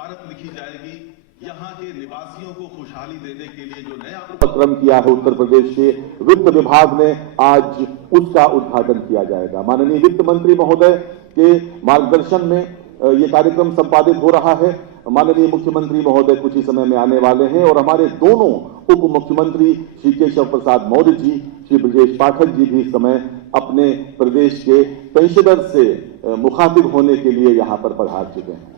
इबारत लिखी जाएगी, यहाँ के निवासियों को खुशहाली देने के लिए जो नया उपक्रम किया है उत्तर प्रदेश के वित्त विभाग ने, आज उसका उद्घाटन किया जाएगा। माननीय वित्त मंत्री महोदय के मार्गदर्शन में ये कार्यक्रम संपादित हो रहा है। माननीय मुख्यमंत्री महोदय कुछ ही समय में आने वाले हैं और हमारे दोनों उप मुख्यमंत्री श्री केशव प्रसाद मौर्य जी, श्री ब्रजेश पाठक जी भी इस समय अपने प्रदेश के पेंशनर से मुखातिब होने के लिए यहां पर पधार चुके हैं।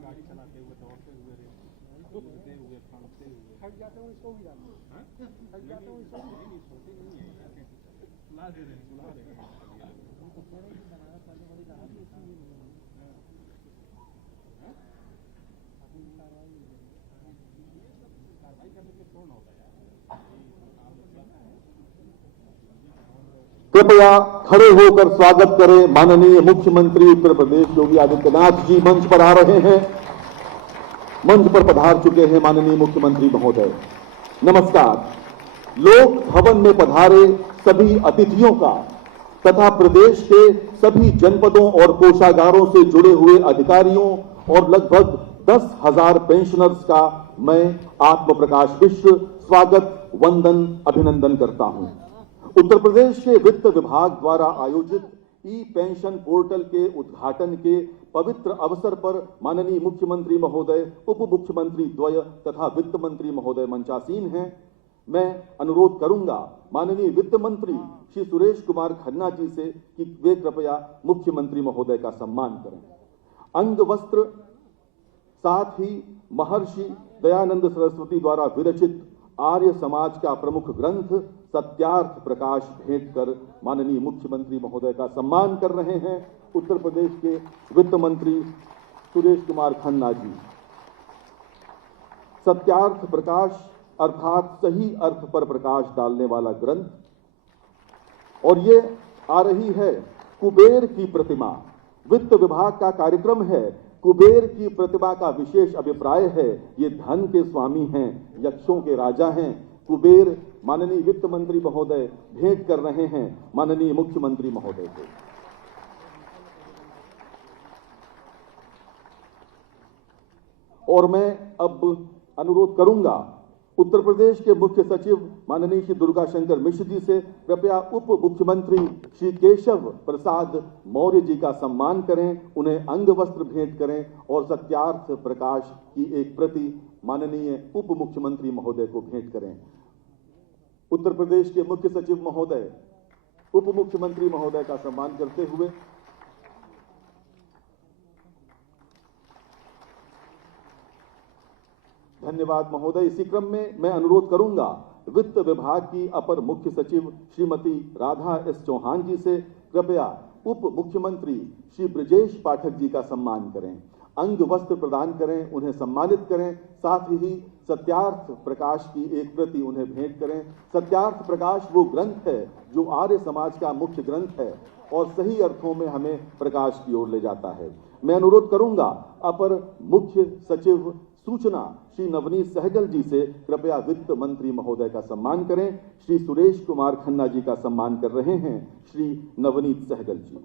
गाड़ी चलाते हुए, दौड़ते हुए, कूदते हुए, फांदते हुए, थक जाते हुए सो भी जाते हैं, थक जाते हुए सो नहीं, सोते नहीं है, सुला दे रहे हैं। कार्रवाई करने के कौन होगा यार? कृपया खड़े होकर स्वागत करें माननीय मुख्यमंत्री उत्तर प्रदेश योगी आदित्यनाथ जी मंच पर आ रहे हैं। मंच पर पधार चुके हैं माननीय मुख्यमंत्री महोदय। नमस्कार। लोक भवन में पधारे सभी अतिथियों का तथा प्रदेश के सभी जनपदों और कोषागारों से जुड़े हुए अधिकारियों और लगभग 10,000 पेंशनर्स का मैं आत्म प्रकाश मिश्र स्वागत, वंदन, अभिनंदन करता हूं। उत्तर प्रदेश के वित्त विभाग द्वारा आयोजित ई पेंशन पोर्टल के उद्घाटन के पवित्र अवसर पर माननीय मुख्यमंत्री महोदय, उप मुख्यमंत्री द्वय तथा वित्त मंत्री महोदय मंचासीन हैं। मैं अनुरोध करूंगा माननीय वित्त मंत्री श्री सुरेश कुमार खन्ना जी से कि वे कृपया मुख्यमंत्री महोदय का सम्मान करें। अंग वस्त्र, साथ ही महर्षि दयानंद सरस्वती द्वारा विरचित आर्य समाज का प्रमुख ग्रंथ सत्यार्थ प्रकाश भेंट कर माननीय मुख्यमंत्री महोदय का सम्मान कर रहे हैं उत्तर प्रदेश के वित्त मंत्री सुरेश कुमार खन्ना जी। सत्यार्थ प्रकाश अर्थात सही अर्थ पर प्रकाश डालने वाला ग्रंथ, और ये आ रही है कुबेर की प्रतिमा। वित्त विभाग का कार्यक्रम है। कुबेर की प्रतिमा का विशेष अभिप्राय है, ये धन के स्वामी हैं, यक्षों के राजा हैं। कुबेर माननीय वित्त मंत्री महोदय भेंट कर रहे हैं माननीय मुख्यमंत्री महोदय को। और मैं अब अनुरोध करूंगा उत्तर प्रदेश के मुख्य सचिव माननीय श्री दुर्गा शंकर मिश्र जी से कृपया उप मुख्यमंत्री श्री केशव प्रसाद मौर्य जी का सम्मान करें, उन्हें अंग वस्त्र भेंट करें और सत्यार्थ प्रकाश की एक प्रति माननीय उप मुख्यमंत्री महोदय को भेंट करें। उत्तर प्रदेश के मुख्य सचिव महोदय उप मुख्यमंत्री महोदय का सम्मान करते हुए धन्यवाद महोदय। इसी क्रम में मैं अनुरोध करूंगा वित्त विभाग की अपर मुख्य सचिव श्रीमती राधा एस चौहान जी से कृपया उप मुख्यमंत्री श्री ब्रजेश पाठक जी का सम्मान करें। अंग वस्त्र प्रदान करें, उन्हें सम्मानित करें। साथ ही सत्यार्थ प्रकाश की एक प्रति उन्हें भेंट करें। सत्यार्थ प्रकाश वो ग्रंथ है जो आर्य समाज का मुख्य ग्रंथ है और सही अर्थों में हमें प्रकाश की ओर ले जाता है। मैं अनुरोध करूंगा अपर मुख्य सचिव सूचना श्री नवनीत सहगल जी से कृपया वित्त मंत्री महोदय का सम्मान करें। श्री सुरेश कुमार खन्ना जी का सम्मान कर रहे हैं श्री नवनीत सहगल जी।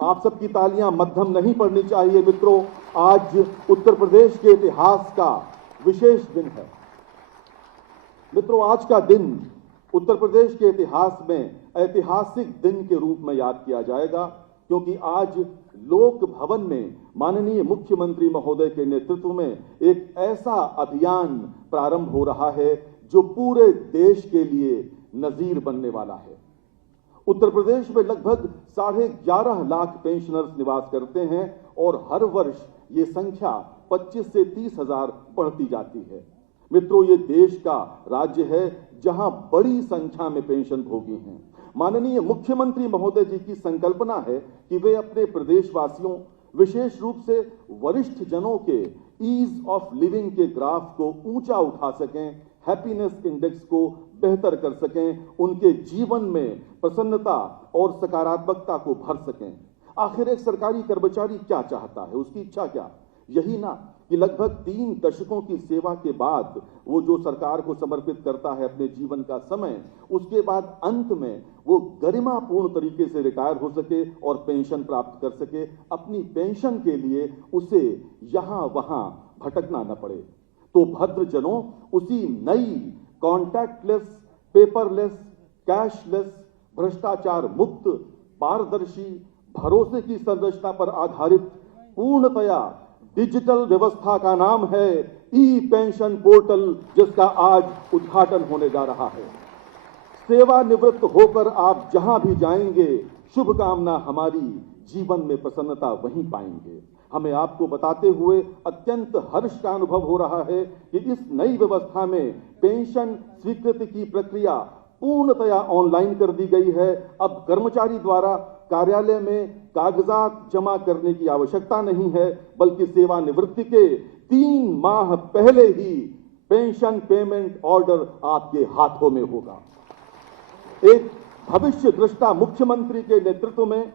आप सबकी तालियां मध्यम नहीं पड़नी चाहिए मित्रों। आज उत्तर प्रदेश के इतिहास का विशेष दिन है मित्रों। आज का दिन उत्तर प्रदेश के इतिहास में ऐतिहासिक दिन के रूप में याद किया जाएगा, क्योंकि आज लोक भवन में माननीय मुख्यमंत्री महोदय के नेतृत्व में एक ऐसा अभियान प्रारंभ हो रहा है जो पूरे देश के लिए नजीर बनने वाला है। उत्तर प्रदेश में लगभग 11.5 लाख पेंशनर्स निवास करते हैं और हर वर्ष ये संख्या 25 से 30 हजार बढ़ती जाती है। मित्रों, ये देश का राज्य है जहां बड़ी संख्या में पेंशन भोगी हैं। माननीय मुख्यमंत्री महोदय जी की संकल्पना है कि वे अपने प्रदेशवासियों, विशेष रूप से वरिष्ठ जनों के ईज ऑफ लिविंग के ग्राफ को ऊंचा उठा सकें, हैप्पीनेस इंडेक्स को बेहतर कर सकें, उनके जीवन में प्रसन्नता और सकारात्मकता को भर सकें। आखिर एक सरकारी कर्मचारी क्या चाहता है, उसकी इच्छा क्या? यही ना कि लगभग 3 दशकों की सेवा के बाद वो जो सरकार को समर्पित करता है अपने जीवन का समय, उसके बाद अंत में वो गरिमापूर्ण तरीके से रिटायर हो सके और पेंशन प्राप्त कर सके। अपनी पेंशन के लिए उसे यहां वहां भटकना न पड़े। तो भद्रजनों, उसी नई कॉन्टैक्टलेस, पेपरलेस, कैशलेस, भ्रष्टाचार मुक्त, पारदर्शी, भरोसे की संरचना पर आधारित पूर्णतया डिजिटल व्यवस्था का नाम है ई पेंशन पोर्टल, जिसका आज उद्घाटन होने जा रहा है। सेवानिवृत्त होकर आप जहां भी जाएंगे, शुभकामना हमारी, जीवन में प्रसन्नता वहीं पाएंगे। हमें आपको बताते हुए अत्यंत हर्ष का अनुभव हो रहा है कि इस नई व्यवस्था में पेंशन स्वीकृति की प्रक्रिया पूर्णतया ऑनलाइन कर दी गई है। अब कर्मचारी द्वारा कार्यालय में कागजात जमा करने की आवश्यकता नहीं है, बल्कि सेवानिवृत्ति के 3 माह पहले ही पेंशन पेमेंट ऑर्डर आपके हाथों में होगा। एक भविष्य दृष्टा मुख्यमंत्री के नेतृत्व में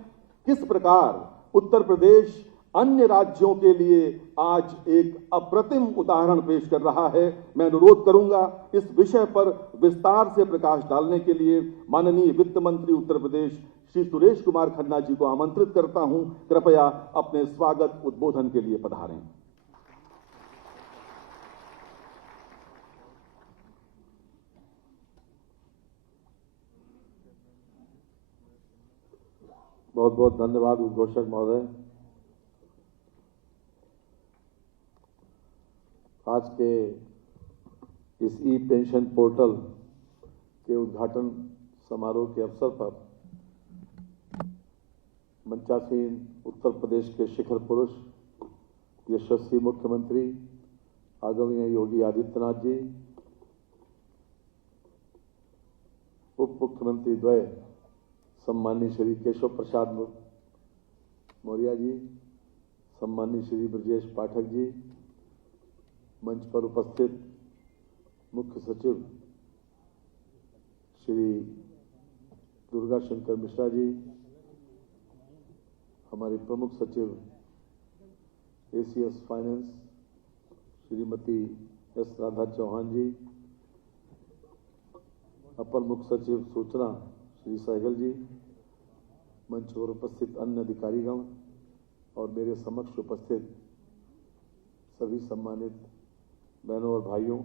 किस प्रकार उत्तर प्रदेश अन्य राज्यों के लिए आज एक अप्रतिम उदाहरण पेश कर रहा है, मैं अनुरोध करूंगा इस विषय पर विस्तार से प्रकाश डालने के लिए माननीय वित्त मंत्री उत्तर प्रदेश श्री सुरेश कुमार खन्ना जी को आमंत्रित करता हूं। कृपया अपने स्वागत उद्बोधन के लिए पधारें। बहुत बहुत धन्यवाद उद्घोषक महोदय। आज के इस ई पेंशन पोर्टल के उद्घाटन समारोह के अवसर पर मंचासीन उत्तर प्रदेश के शिखर पुरुष यशस्वी मुख्यमंत्री आदरणीय योगी आदित्यनाथ जी, उप मुख्यमंत्री द्वय सम्माननीय श्री केशव प्रसाद मौर्य जी, सम्माननीय श्री ब्रजेश पाठक जी, मंच पर उपस्थित मुख्य सचिव श्री दुर्गा शंकर मिश्रा जी, हमारे प्रमुख सचिव ACS finance Shrimati S Radha Chauhan ji, अपर मुख्य सचिव सूचना श्री सहगल जी, मंच पर उपस्थित अन्य अधिकारीगण और मेरे समक्ष उपस्थित सभी सम्मानित बहनों और भाइयों,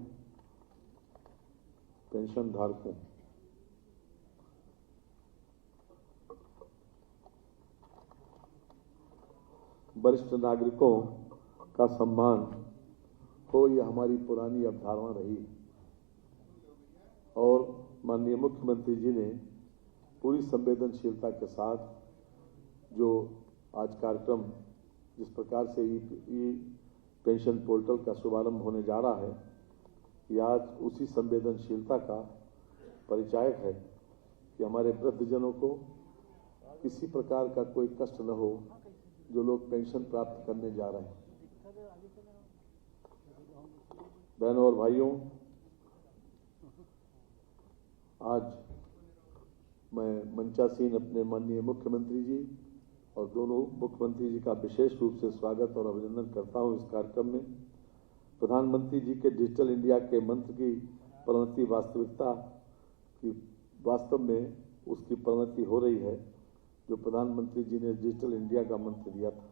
पेंशन धारकों, वरिष्ठ नागरिकों का सम्मान हो, यह हमारी पुरानी अवधारणा रही और माननीय मुख्यमंत्री जी ने पूरी संवेदनशीलता के साथ जो आज कार्यक्रम जिस प्रकार से ई पेंशन पोर्टल का शुभारंभ होने जा रहा है, यह आज उसी संवेदनशीलता का परिचायक है कि हमारे वृद्धजनों को किसी प्रकार का कोई कष्ट न हो, जो लोग पेंशन प्राप्त करने जा रहे हैं। बहनों और भाइयों, आज मैं मंचासीन अपने माननीय मुख्यमंत्री जी और दोनों मुख्यमंत्री जी का विशेष रूप से स्वागत और अभिनंदन करता हूं। इस कार्यक्रम में प्रधानमंत्री जी के डिजिटल इंडिया के मंत्र की परिणति वास्तविकता की वास्तव में उसकी परिणति हो रही है, जो प्रधानमंत्री जी ने डिजिटल इंडिया का मंत्र दिया था।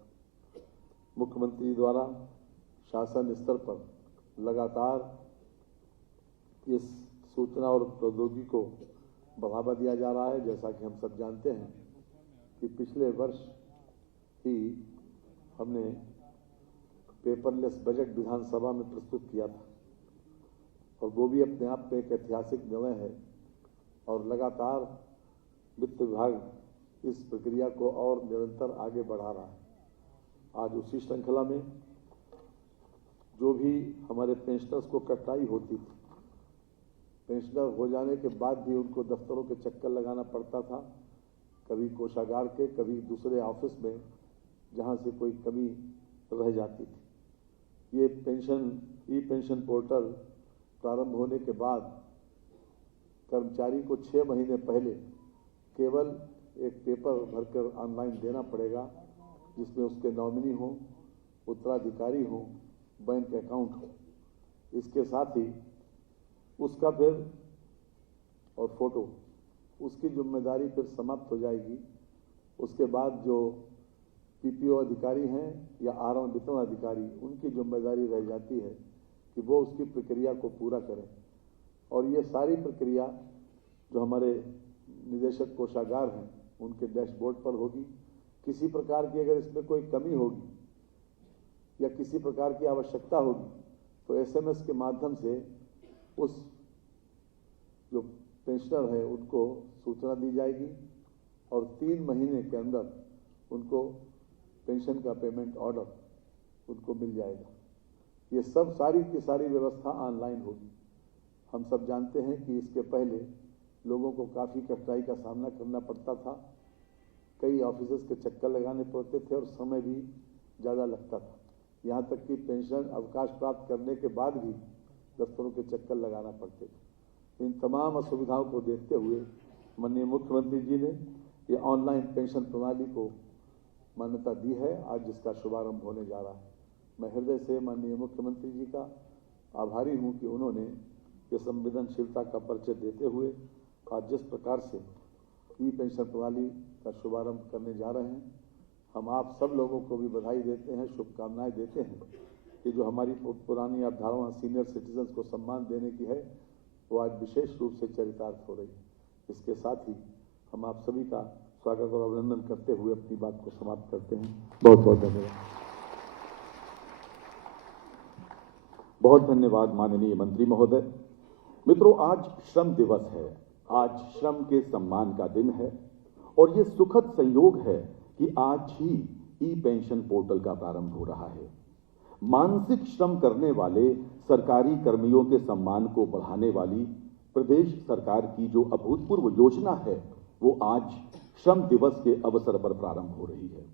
मुख्यमंत्री द्वारा शासन स्तर पर लगातार इस सूचना और प्रौद्योगिकी को बढ़ावा दिया जा रहा है। जैसा कि हम सब जानते हैं कि पिछले वर्ष ही हमने पेपरलेस बजट विधानसभा में प्रस्तुत किया था और वो भी अपने आप में एक ऐतिहासिक निर्णय है और लगातार वित्त विभाग इस प्रक्रिया को और निरंतर आगे बढ़ा रहा है। आज उसी श्रृंखला में जो भी हमारे पेंशनर्स को कठिनाई होती थी, पेंशनर हो जाने के बाद भी उनको दफ्तरों के चक्कर लगाना पड़ता था, कभी कोषागार के, कभी दूसरे ऑफिस में, जहां से कोई कमी रह जाती थी। ये ई पेंशन पोर्टल प्रारंभ होने के बाद कर्मचारी को 6 महीने पहले केवल एक पेपर भरकर ऑनलाइन देना पड़ेगा, जिसमें उसके नॉमिनी हो, उत्तराधिकारी हो, बैंक अकाउंट हो। इसके साथ ही उसका फिर और फोटो, उसकी जिम्मेदारी फिर समाप्त हो जाएगी। उसके बाद जो पीपीओ अधिकारी हैं या आरओ वितरण अधिकारी, उनकी जिम्मेदारी रह जाती है कि वो उसकी प्रक्रिया को पूरा करें। और ये सारी प्रक्रिया जो हमारे निदेशक कोषागार हैं उनके डैशबोर्ड पर होगी। किसी प्रकार की अगर इसमें कोई कमी होगी या किसी प्रकार की आवश्यकता होगी तो एसएमएस के माध्यम से उस जो पेंशनर है उनको सूचना दी जाएगी और 3 महीने के अंदर उनको पेंशन का पेमेंट ऑर्डर उनको मिल जाएगा। ये सब सारी की सारी व्यवस्था ऑनलाइन होगी। हम सब जानते हैं कि इसके पहले लोगों को काफ़ी कठिनाई का सामना करना पड़ता था, कई ऑफिसेस के चक्कर लगाने पड़ते थे और समय भी ज़्यादा लगता था। यहाँ तक कि पेंशन अवकाश प्राप्त करने के बाद भी दफ्तरों के चक्कर लगाना पड़ते थे। इन तमाम असुविधाओं को देखते हुए माननीय मुख्यमंत्री जी ने ये ऑनलाइन पेंशन प्रणाली को मान्यता दी है, आज जिसका शुभारंभ होने जा रहा है। मैं हृदय से माननीय मुख्यमंत्री जी का आभारी हूँ कि उन्होंने ये संवेदनशीलता का परिचय देते हुए आज जिस प्रकार से ई पेंशन प्रणाली का शुभारंभ करने जा रहे हैं, हम आप सब लोगों को भी बधाई देते हैं, शुभकामनाएं देते हैं कि जो हमारी पुरानी अवधारणा सीनियर सिटीजन्स को सम्मान देने की है वो आज विशेष रूप से चरितार्थ हो रही है। इसके साथ ही हम आप सभी का स्वागत और अभिनंदन करते हुए अपनी बात को समाप्त करते हैं। बहुत बहुत धन्यवाद। बहुत धन्यवाद माननीय मंत्री महोदय। मित्रों, आज श्रम दिवस है, आज श्रम के सम्मान का दिन है और ये सुखद संयोग है कि आज ही ई पेंशन पोर्टल का प्रारंभ हो रहा है। मानसिक श्रम करने वाले सरकारी कर्मियों के सम्मान को बढ़ाने वाली प्रदेश सरकार की जो अभूतपूर्व योजना है वो आज श्रम दिवस के अवसर पर प्रारंभ हो रही है।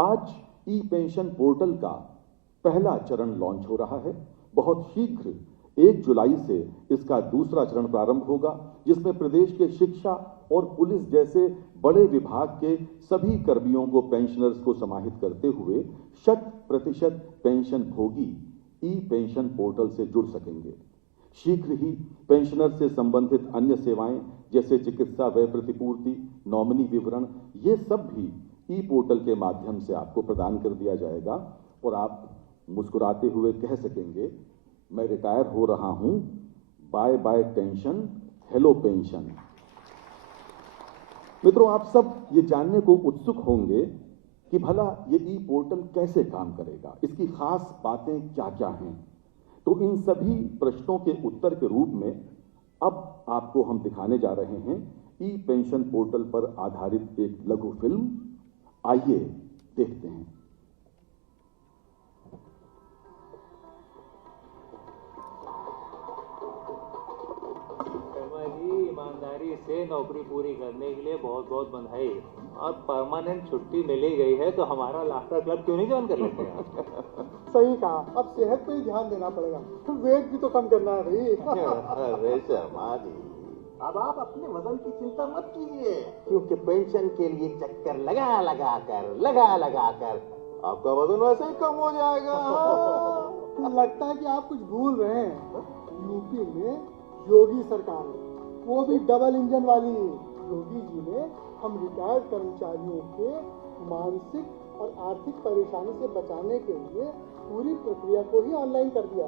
आज ई पेंशन पोर्टल का पहला चरण लॉन्च हो रहा है। बहुत शीघ्र 1 जुलाई से इसका दूसरा चरण प्रारंभ होगा, जिसमें प्रदेश के शिक्षा और पुलिस जैसे बड़े विभाग के सभी कर्मियों को, पेंशनर्स को समाहित करते हुए 100% पेंशन भोगी ई पेंशन पोर्टल से जुड़ सकेंगे। शीघ्र ही पेंशनर से संबंधित अन्य सेवाएं जैसे चिकित्सा व्यय प्रतिपूर्ति, नॉमिनी विवरण, ये सब भी ई पोर्टल के माध्यम से आपको प्रदान कर दिया जाएगा और आप मुस्कुराते हुए कह सकेंगे, मैं रिटायर हो रहा हूं, bye bye tension, hello pension. मित्रों, आप सब ये जानने को उत्सुक होंगे कि भला ये ई पोर्टल कैसे काम करेगा, इसकी खास बातें क्या क्या हैं। तो इन सभी प्रश्नों के उत्तर के रूप में अब आपको हम दिखाने जा रहे हैं ई पेंशन पोर्टल पर आधारित एक लघु फिल्म। आइए देखते हैं। ईमानदारी से नौकरी पूरी करने के लिए बहुत बहुत बधाई। और परमानेंट छुट्टी मिली गई है तो हमारा लाफ्टर क्लब क्यों नहीं ज्वाइन कर लेते हैं? सही कहा, अब सेहत पे ही ध्यान देना पड़ेगा, वेट भी तो कम करना है भाई। अरे शर्मा जी, अब आप अपने वजन की चिंता मत कीजिए, क्योंकि पेंशन के लिए चक्कर लगा लगा कर आपका वजन वैसे ही कम हो जाएगा। लगता है कि आप कुछ भूल रहे हैं। यूपी में योगी सरकार है, वो भी डबल इंजन वाली। योगी जी ने हम रिटायर्ड कर्मचारियों के मानसिक और आर्थिक परेशानी से बचाने के लिए पूरी प्रक्रिया को ही ऑनलाइन कर दिया।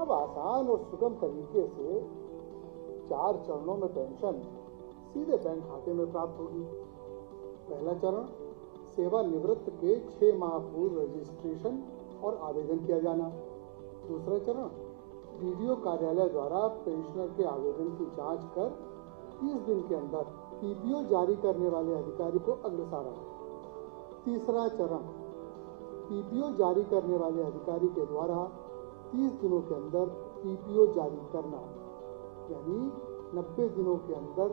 अब आसान और सुगम तरीके से 4 चरणों में पेंशन सीधे बैंक खाते में प्राप्त होगी। पहला चरण, सेवानिवृत्त के 6 माह पूर्व रजिस्ट्रेशन और आवेदन किया जाना। दूसरा चरण, वीडियो कार्यालय द्वारा पेंशनर के आवेदन की जांच कर 30 दिन के अंदर पीपीओ जारी करने वाले अधिकारी को अग्रसारण। तीसरा चरण, पीपीओ जारी करने वाले अधिकारी के द्वारा 30 दिनों के अंदर पीपीओ जारी करना, यानी 90 दिनों के अंदर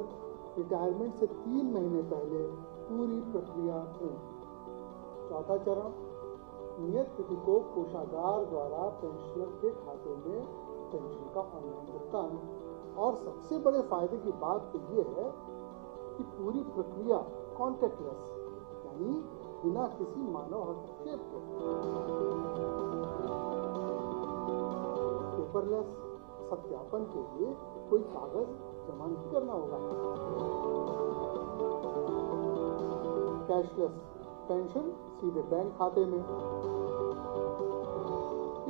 रिटायरमेंट से 3 महीने पहले पूरी प्रक्रिया पूर्ण। चौथा चरण, नियत तिथि को कोषागार द्वारा पेंशनर के खाते में पेंशन का ऑनलाइन भुगतान। और सबसे बड़े फायदे की बात तो ये है कि पूरी प्रक्रिया कॉन्टैक्टलेस, यानी बिना किसी मानव हस्तक्षेप के। पेपरलेस, सत्यापन के लिए कोई कागज जमा नहीं करना होगा। कैशलेस, पेंशन सीधे बैंक खाते में।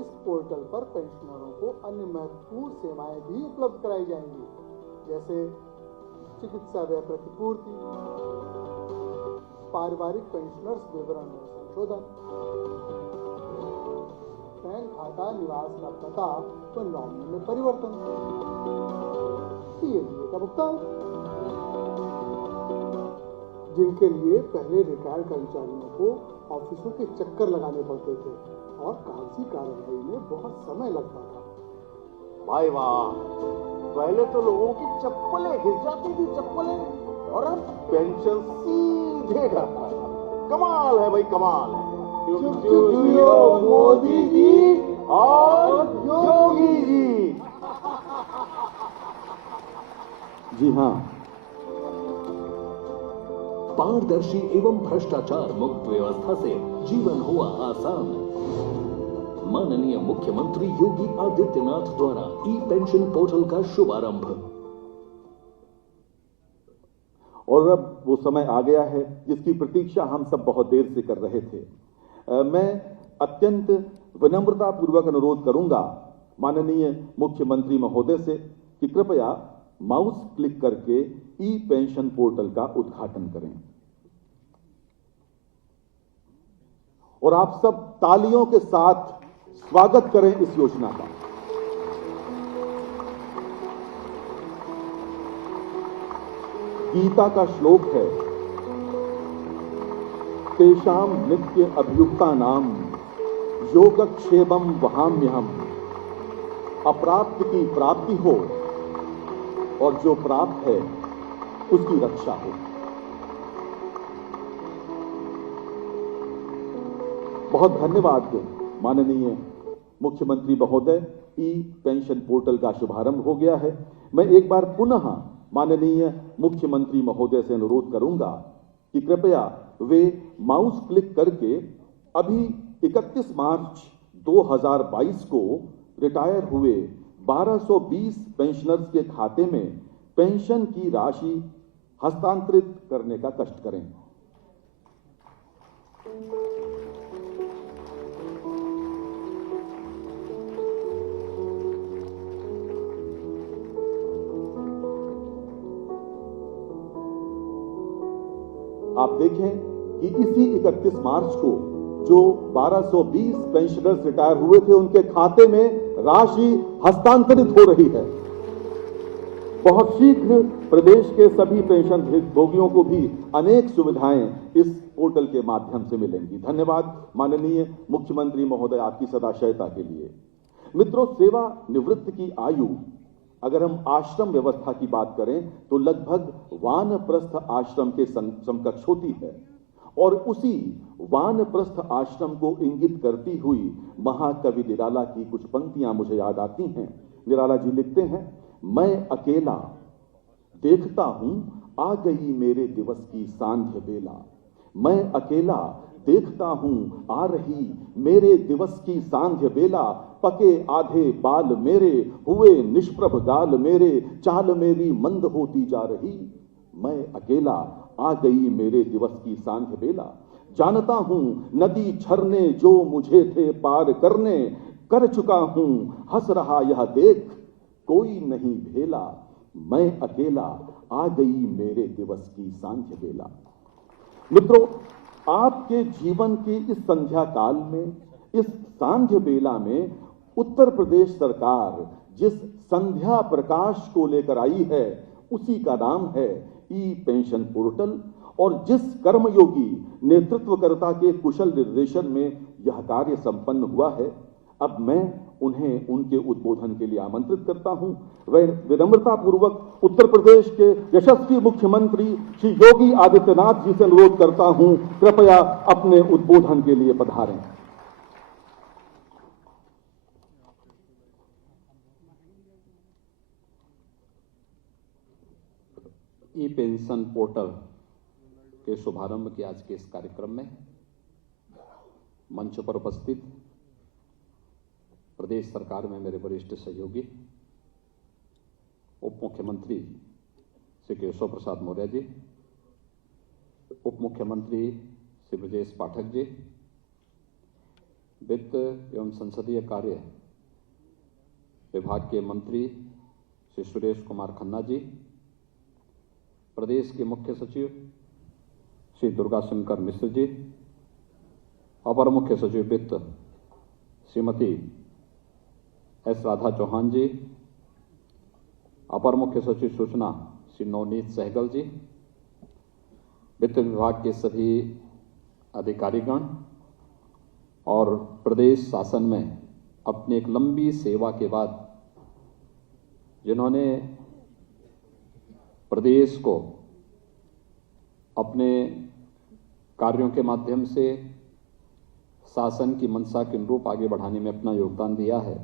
इस पोर्टल पर पेंशनरों को अन्य महत्वपूर्ण सेवाएं भी उपलब्ध कराई जाएंगी, जैसे चिकित्सा व्यय प्रतिपूर्ति, पारिवारिक पेंशनर्स विवरण में संशोधन, बैंक खाता निवास का पता व नॉमिनी में परिवर्तन, पीएफडीए का भुगतान। जिनके लिए पहले रिटायर्ड कर्मचारियों को ऑफिसों के चक्कर लगाने पड़ते थे और कागजी कार्रवाई में बहुत समय लगता था। भाई वाह, पहले तो लोगों की चप्पलें घिस जाती थी, चप्पलें, और अब पेंशन सीधे घर पर। कमाल है भाई, कमाल है। मोदी जी और योगी जी। जी हाँ, पारदर्शी एवं भ्रष्टाचार मुक्त व्यवस्था से जीवन हुआ आसान। माननीय मुख्यमंत्री योगी आदित्यनाथ द्वारा ई पेंशन पोर्टल का शुभारंभ। और अब वो समय आ गया है जिसकी प्रतीक्षा हम सब बहुत देर से कर रहे थे। मैं अत्यंत विनम्रता पूर्वक अनुरोध करूंगा माननीय मुख्यमंत्री महोदय से कि कृपया माउस क्लिक करके ई पेंशन पोर्टल का उद्घाटन करें और आप सब तालियों के साथ स्वागत करें इस योजना का। गीता का श्लोक है, तेषाम नित्य अभियुक्ता नाम योगक्षेमम वहाम्यहम्। अप्राप्त की प्राप्ति हो और जो प्राप्त है उसकी रक्षा हो। बहुत धन्यवाद माननीय मुख्यमंत्री महोदय। ई पेंशन पोर्टल का शुभारंभ हो गया है। मैं एक बार पुनः माननीय मुख्यमंत्री महोदय से अनुरोध करूंगा कि कृपया वे माउस क्लिक करके अभी 31 मार्च 2022 को रिटायर हुए 1220 पेंशनर्स के खाते में पेंशन की राशि हस्तांतरित करने का कष्ट करें। आप देखें कि इसी 31 मार्च को जो 1220 पेंशनर्स रिटायर हुए थे उनके खाते में राशि हस्तांतरित हो रही है। बहुत शीघ्र प्रदेश के सभी पेंशन भोगियों को भी अनेक सुविधाएं इस पोर्टल के माध्यम से मिलेंगी। धन्यवाद माननीय मुख्यमंत्री महोदय आपकी सदाशयता के लिए। मित्रों, सेवा निवृत्त की आयु अगर हम आश्रम व्यवस्था की बात करें तो लगभग वानप्रस्थ आश्रम के समकक्ष होती है। और उसी वानप्रस्थ आश्रम को इंगित करती हुई महाकवि निराला की कुछ पंक्तियां मुझे याद आती हैं। निराला जी लिखते हैं, मैं अकेला देखता हूं आ गई मेरे दिवस की सांध्य बेला। मैं अकेला देखता हूं आ रही मेरे दिवस की सांध्य बेला। पके आधे बाल मेरे हुए निष्प्रभ गाल मेरे, चाल मेरी मंद होती जा रही। मैं अकेला आ गई मेरे दिवस की सांध्य बेला। जानता हूं नदी झरने जो मुझे थे पार करने, कर चुका हूं हंस रहा यह देख कोई नहीं भेला। मैं अकेला आ गई मेरे दिवस की सांध्य बेला। मित्रों, आपके जीवन के इस संध्या काल में, इस सांध्य बेला में उत्तर प्रदेश सरकार जिस संध्या प्रकाश को लेकर आई है उसी का नाम है ई पेंशन पोर्टल। और जिस कर्मयोगी नेतृत्वकर्ता के कुशल निर्देशन में यह कार्य संपन्न हुआ है, अब मैं उन्हें उनके उद्बोधन के लिए आमंत्रित करता हूं। वह विनम्रता पूर्वक उत्तर प्रदेश के यशस्वी मुख्यमंत्री श्री योगी आदित्यनाथ जी से अनुरोध करता हूं, कृपया अपने उद्बोधन के लिए पधारें। ई पेंशन पोर्टल के शुभारंभ के आज के इस कार्यक्रम में मंच पर उपस्थित प्रदेश सरकार में मेरे वरिष्ठ सहयोगी उप मुख्यमंत्री श्री केशव प्रसाद मौर्य जी, उप मुख्यमंत्री श्री ब्रजेश पाठक जी, वित्त एवं संसदीय कार्य विभाग के मंत्री श्री सुरेश कुमार खन्ना जी, प्रदेश के मुख्य सचिव श्री दुर्गा शंकर मिश्र जी, अपर मुख्य सचिव वित्त श्रीमती एस राधा चौहान जी, अपर मुख्य सचिव सूचना श्री नवनीत सहगल जी, वित्त विभाग के सभी अधिकारीगण और प्रदेश शासन में अपनी एक लंबी सेवा के बाद जिन्होंने प्रदेश को अपने कार्यों के माध्यम से शासन की मंशा के अनुरूप आगे बढ़ाने में अपना योगदान दिया है,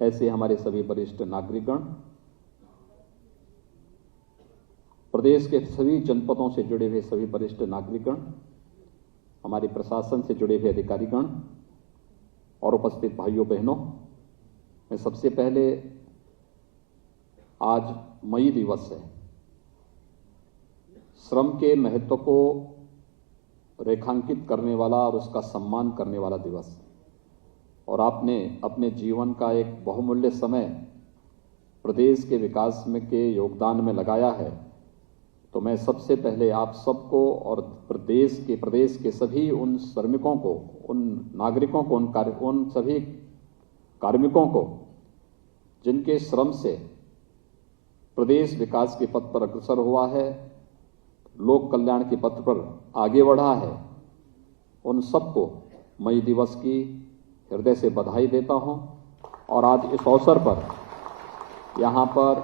ऐसे हमारे सभी वरिष्ठ नागरिकगण, प्रदेश के सभी जनपदों से जुड़े हुए सभी वरिष्ठ नागरिकगण, हमारे प्रशासन से जुड़े हुए अधिकारीगण और उपस्थित भाइयों बहनों, मैं सबसे पहले आज मई दिवस है, श्रम के महत्व को रेखांकित करने वाला और उसका सम्मान करने वाला दिवस, और आपने अपने जीवन का एक बहुमूल्य समय प्रदेश के विकास में के योगदान में लगाया है, तो मैं सबसे पहले आप सबको और प्रदेश के सभी उन श्रमिकों को, उन नागरिकों को, उन सभी कार्मिकों को जिनके श्रम से प्रदेश विकास के पथ पर अग्रसर हुआ है, लोक कल्याण के पथ पर आगे बढ़ा है, उन सबको मई दिवस की हृदय से बधाई देता हूं। और आज इस अवसर पर यहां पर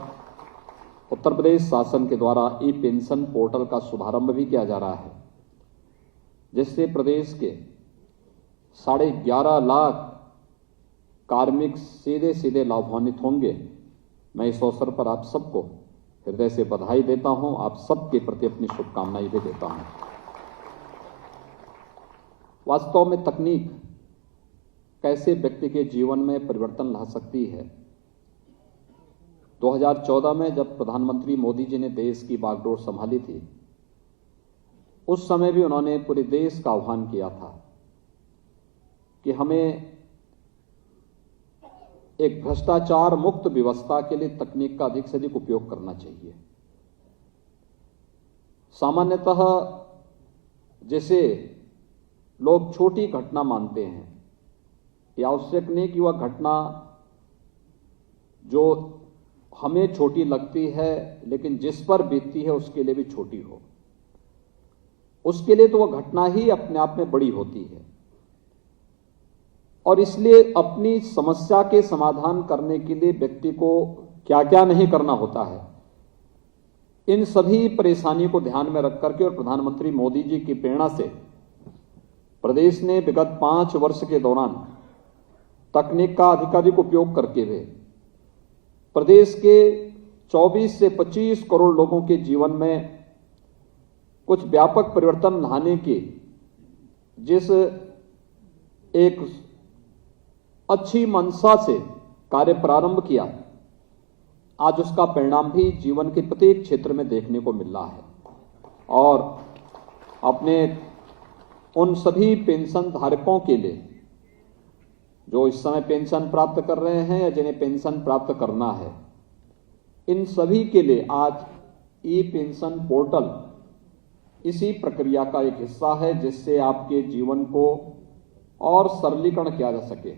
उत्तर प्रदेश शासन के द्वारा ई पेंशन पोर्टल का शुभारंभ भी किया जा रहा है, जिससे प्रदेश के 11.5 लाख कार्मिक सीधे सीधे लाभान्वित होंगे। मैं इस अवसर पर आप सबको हृदय से बधाई देता हूं, आप सबके प्रति अपनी शुभकामनाएं भी देता हूं। वास्तव में तकनीक कैसे व्यक्ति के जीवन में परिवर्तन ला सकती है। 2014 में जब प्रधानमंत्री मोदी जी ने देश की बागडोर संभाली थी, उस समय भी उन्होंने पूरे देश का आह्वान किया था कि हमें एक भ्रष्टाचार मुक्त व्यवस्था के लिए तकनीक का अधिक से अधिक उपयोग करना चाहिए। सामान्यतः जैसे लोग छोटी घटना मानते हैं, यह आवश्यक नहीं कि वह घटना जो हमें छोटी लगती है लेकिन जिस पर बीतती है उसके लिए भी छोटी हो, उसके लिए तो वह घटना ही अपने आप में बड़ी होती है। और इसलिए अपनी समस्या के समाधान करने के लिए व्यक्ति को क्या क्या नहीं करना होता है। इन सभी परेशानी को ध्यान में रख करके और प्रधानमंत्री मोदी जी की प्रेरणा से प्रदेश ने विगत 5 वर्ष के दौरान तकनीक का अधिकाधिक उपयोग करके हुए प्रदेश के 24 से 25 करोड़ लोगों के जीवन में कुछ व्यापक परिवर्तन लाने की जिस एक अच्छी मंशा से कार्य प्रारंभ किया, आज उसका परिणाम भी जीवन के प्रत्येक क्षेत्र में देखने को मिल रहा है। और अपने उन सभी पेंशन धारकों के लिए जो इस समय पेंशन प्राप्त कर रहे हैं या जिन्हें पेंशन प्राप्त करना है, इन सभी के लिए आज ई पेंशन पोर्टल इसी प्रक्रिया का एक हिस्सा है, जिससे आपके जीवन को और सरलीकरण किया जा सके।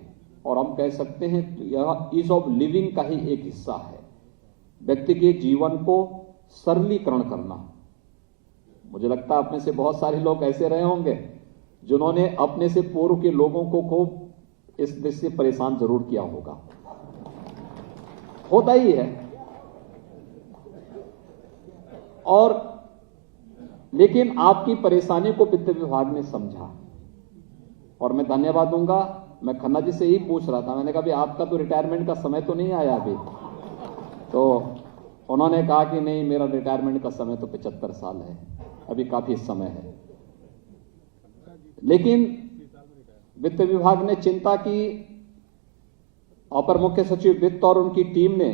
और हम कह सकते हैं यह ईज ऑफ लिविंग का ही एक हिस्सा है, व्यक्ति के जीवन को सरलीकरण करना। मुझे लगता है अपने से बहुत सारे लोग ऐसे रहे होंगे जिन्होंने अपने से पूर्व के लोगों को खूब इस देश से परेशान जरूर किया होगा, होता ही है। और लेकिन आपकी परेशानी को वित्त विभाग ने समझा और मैं धन्यवाद दूंगा। मैं खन्ना जी से ही पूछ रहा था, मैंने कहा भी आपका तो रिटायरमेंट का समय तो नहीं आया अभी, तो उन्होंने कहा कि नहीं, मेरा रिटायरमेंट का समय तो 75 साल है, अभी काफी समय है। लेकिन वित्त विभाग ने चिंता की, अपर मुख्य सचिव वित्त और उनकी टीम ने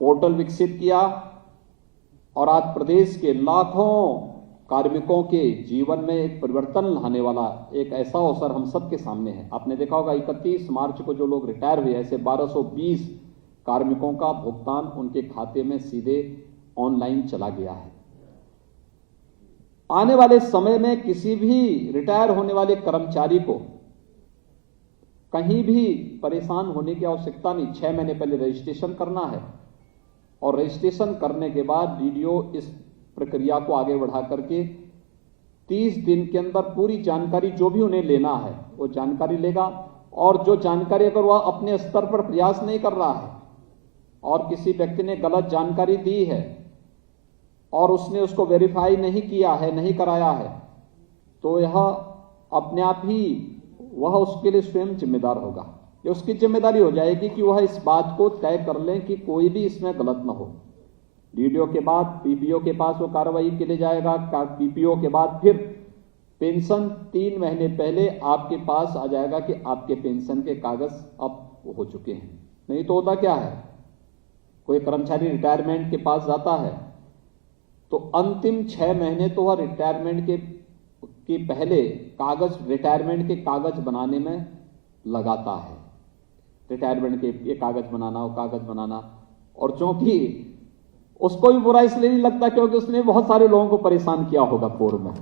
पोर्टल विकसित किया और आज प्रदेश के लाखों कार्मिकों के जीवन में एक परिवर्तन लाने वाला एक ऐसा अवसर हम सबके सामने है। आपने देखा होगा 31 मार्च को जो लोग रिटायर हुए, ऐसे 1220 कार्मिकों का भुगतान उनके खाते में सीधे ऑनलाइन चला गया है। आने वाले समय में किसी भी रिटायर होने वाले कर्मचारी को कहीं भी परेशान होने की आवश्यकता नहीं। 6 महीने पहले रजिस्ट्रेशन करना है और रजिस्ट्रेशन करने के बाद डीडीओ इस प्रक्रिया को आगे बढ़ा करके 30 दिन के अंदर पूरी जानकारी जो भी उन्हें लेना है वो जानकारी लेगा। और जो जानकारी अगर वह अपने स्तर पर प्रयास नहीं कर रहा है और किसी व्यक्ति ने गलत जानकारी दी है और उसने उसको वेरीफाई नहीं किया है, नहीं कराया है, तो यह अपने आप ही वह उसके लिए स्वयं जिम्मेदार होगा। ये उसकी जिम्मेदारी हो जाएगी कि वह इस बात को तय कर लें कि कोई भी इसमें गलत न हो। डीडीओ के बाद पीपीओ के पास वो कार्रवाई के लिए जाएगा, पीपीओ के बाद फिर पेंशन 3 महीने पहले आपके पास आ जाएगा कि आपके पेंशन के कागज अब हो चुके हैं। नहीं तो होता क्या है, कोई कर्मचारी रिटायरमेंट के पास जाता है तो अंतिम 6 महीने तो वह रिटायरमेंट के पहले कागज, रिटायरमेंट के कागज बनाने में लगाता है। रिटायरमेंट के ये कागज बनाना, वो कागज बनाना, और चूंकि उसको भी बुरा इसलिए नहीं लगता क्योंकि उसने बहुत सारे लोगों को परेशान किया होगा पूर्व में,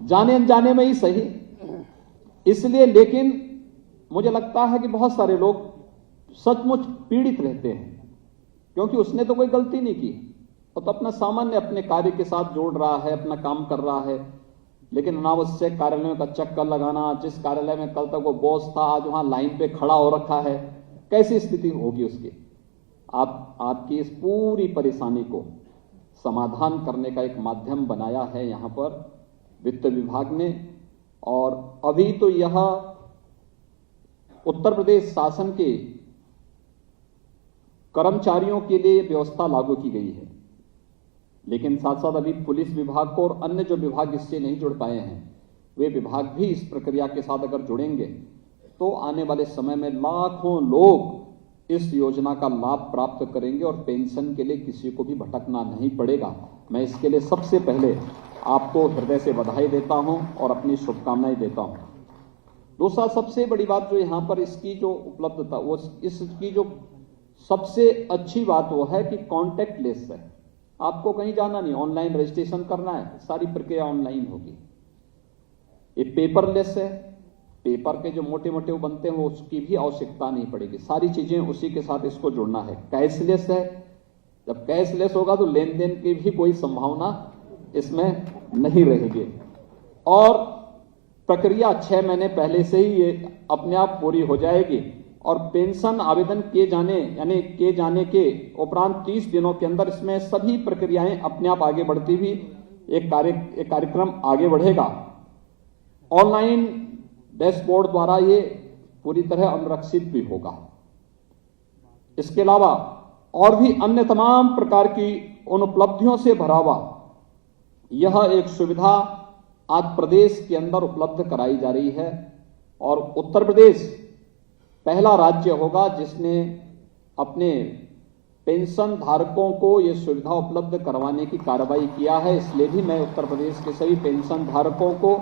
जाने अनजाने में ही सही, इसलिए। लेकिन मुझे लगता है कि बहुत सारे लोग सचमुच पीड़ित रहते हैं क्योंकि उसने तो कोई गलती नहीं की, वो तो अपना सामान्य अपने कार्य के साथ जोड़ रहा है, अपना काम कर रहा है, लेकिन अनावश्यक कार्यालयों का चक्कर लगाना, जिस कार्यालय में कल तक वो बॉस था आज वहां लाइन पे खड़ा हो रखा है, कैसी स्थिति होगी उसकी। आपकी इस पूरी परेशानी को समाधान करने का एक माध्यम बनाया है यहां पर वित्त विभाग ने। और अभी तो यह उत्तर प्रदेश शासन के कर्मचारियों के लिए व्यवस्था लागू की गई है, लेकिन साथ साथ अभी पुलिस विभाग को और अन्य जो विभाग इससे नहीं जुड़ पाए हैं वे विभाग भी इस प्रक्रिया के साथ अगर जुड़ेंगे तो आने वाले समय में लाखों लोग इस योजना का लाभ प्राप्त करेंगे और पेंशन के लिए किसी को भी भटकना नहीं पड़ेगा। मैं इसके लिए सबसे पहले आपको हृदय से बधाई देता हूं और अपनी शुभकामनाएं देता हूं। दूसरा सबसे बड़ी बात जो यहां पर इसकी जो उपलब्धता, वो इसकी जो सबसे अच्छी बात वो है कि कॉन्टैक्ट लेस है, आपको कहीं जाना नहीं, ऑनलाइन रजिस्ट्रेशन करना है, सारी प्रक्रिया ऑनलाइन होगी। ये पेपरलेस है, पेपर के जो मोटे मोटे वो बनते हैं वो उसकी भी आवश्यकता नहीं पड़ेगी, सारी चीजें उसी के साथ इसको जुड़ना है। कैशलेस है, जब कैशलेस होगा तो लेन देन की भी कोई संभावना इसमें नहीं रहेगी और प्रक्रिया 6 महीने पहले से ही ये अपने आप पूरी हो जाएगी। और पेंशन आवेदन किए जाने के उपरांत 30 दिनों के अंदर इसमें सभी प्रक्रियाएं अपने आप आगे बढ़ती हुई एक कार्यक्रम आगे बढ़ेगा। ऑनलाइन डैशबोर्ड द्वारा ये पूरी तरह अनुरक्षित भी होगा। इसके अलावा और भी अन्य तमाम प्रकार की उन उपलब्धियों से भरा हुआ यह एक सुविधा आज प्रदेश के अंदर उपलब्ध कराई जा रही है और उत्तर प्रदेश पहला राज्य होगा जिसने अपने पेंशन धारकों को यह सुविधा उपलब्ध करवाने की कार्रवाई किया है। इसलिए भी मैं उत्तर प्रदेश के सभी पेंशन धारकों को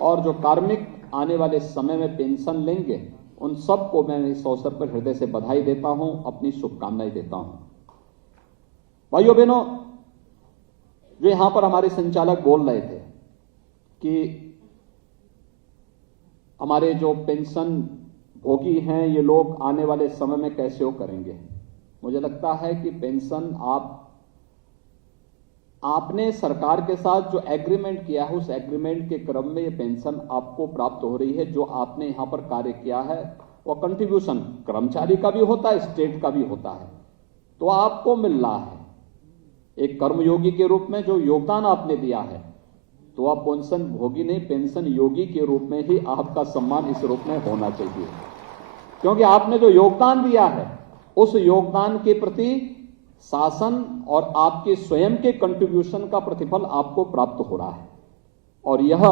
और जो कार्मिक आने वाले समय में पेंशन लेंगे उन सबको मैं इस अवसर पर हृदय से बधाई देता हूं, अपनी शुभकामनाएं देता हूं। भाइयों बहनों, जो यहां पर हमारे संचालक बोल रहे थे कि हमारे जो पेंशन भोगी हैं ये लोग आने वाले समय में कैसे वो करेंगे, मुझे लगता है कि पेंशन आपने सरकार के साथ जो एग्रीमेंट किया है उस एग्रीमेंट के क्रम में ये पेंशन आपको प्राप्त हो रही है। जो आपने यहां पर कार्य किया है वो कंट्रीब्यूशन कर्मचारी का भी होता है, स्टेट का भी होता है, तो आपको मिल रहा है एक कर्मयोगी के रूप में जो योगदान आपने दिया है, तो आप पेंशन भोगी नहीं, पेंशन योगी के रूप में ही आपका सम्मान इस रूप में होना चाहिए, क्योंकि आपने जो योगदान दिया है उस योगदान के प्रति शासन और आपके स्वयं के कंट्रीब्यूशन का प्रतिफल आपको प्राप्त हो रहा है और यह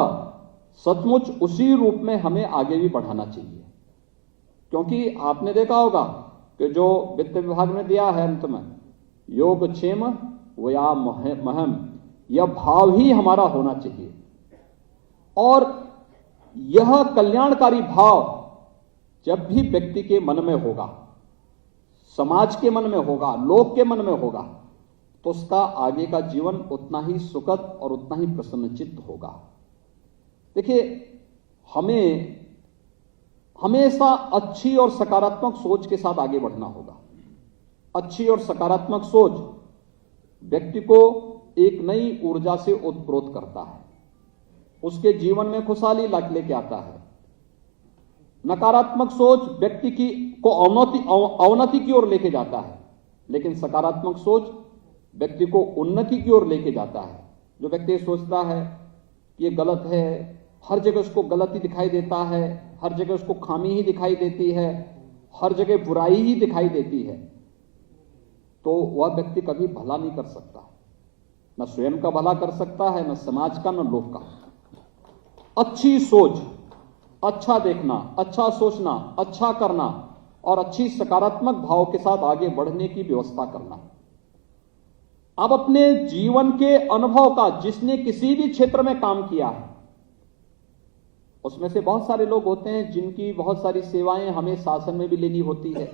सचमुच उसी रूप में हमें आगे भी बढ़ाना चाहिए। क्योंकि आपने देखा होगा कि जो वित्त विभाग ने दिया है अंत में योगक्षेम वया महम, यह भाव ही हमारा होना चाहिए और यह कल्याणकारी भाव जब भी व्यक्ति के मन में होगा, समाज के मन में होगा, लोक के मन में होगा, तो उसका आगे का जीवन उतना ही सुखद और उतना ही प्रसन्नचित्त होगा। देखिए, हमें हमेशा अच्छी और सकारात्मक सोच के साथ आगे बढ़ना होगा। अच्छी और सकारात्मक सोच व्यक्ति को एक नई ऊर्जा से ओतप्रोत करता है, उसके जीवन में खुशहाली लेके आता है। नकारात्मक सोच व्यक्ति को अवनति की ओर लेके जाता है, लेकिन सकारात्मक सोच व्यक्ति को उन्नति की ओर लेके जाता है। जो व्यक्ति सोचता है कि ये गलत है, हर जगह उसको गलती दिखाई देता है, हर जगह उसको खामी ही दिखाई देती है, हर जगह बुराई ही दिखाई देती है, तो वह व्यक्ति कभी भला नहीं कर सकता, न स्वयं का भला कर सकता है, न समाज का, न लोक का। अच्छी सोच, अच्छा देखना, अच्छा सोचना, अच्छा करना और अच्छी सकारात्मक भाव के साथ आगे बढ़ने की व्यवस्था करना। अब अपने जीवन के अनुभव का, जिसने किसी भी क्षेत्र में काम किया है, उसमें से बहुत सारे लोग होते हैं जिनकी बहुत सारी सेवाएं हमें शासन में भी लेनी होती है।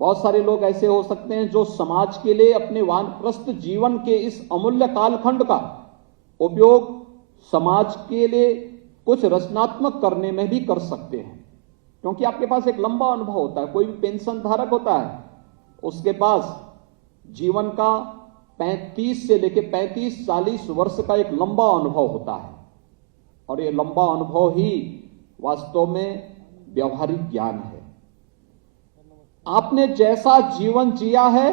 बहुत सारे लोग ऐसे हो सकते हैं जो समाज के लिए अपने वानप्रस्थ जीवन के इस अमूल्य कालखंड का उपयोग समाज के लिए कुछ रचनात्मक करने में भी कर सकते हैं, क्योंकि आपके पास एक लंबा अनुभव होता है। कोई भी पेंशन धारक होता है, उसके पास जीवन का 35 से लेकर 35-40 वर्ष का एक लंबा अनुभव होता है और ये लंबा अनुभव ही वास्तव में व्यवहारिक ज्ञान है। आपने जैसा जीवन जिया है,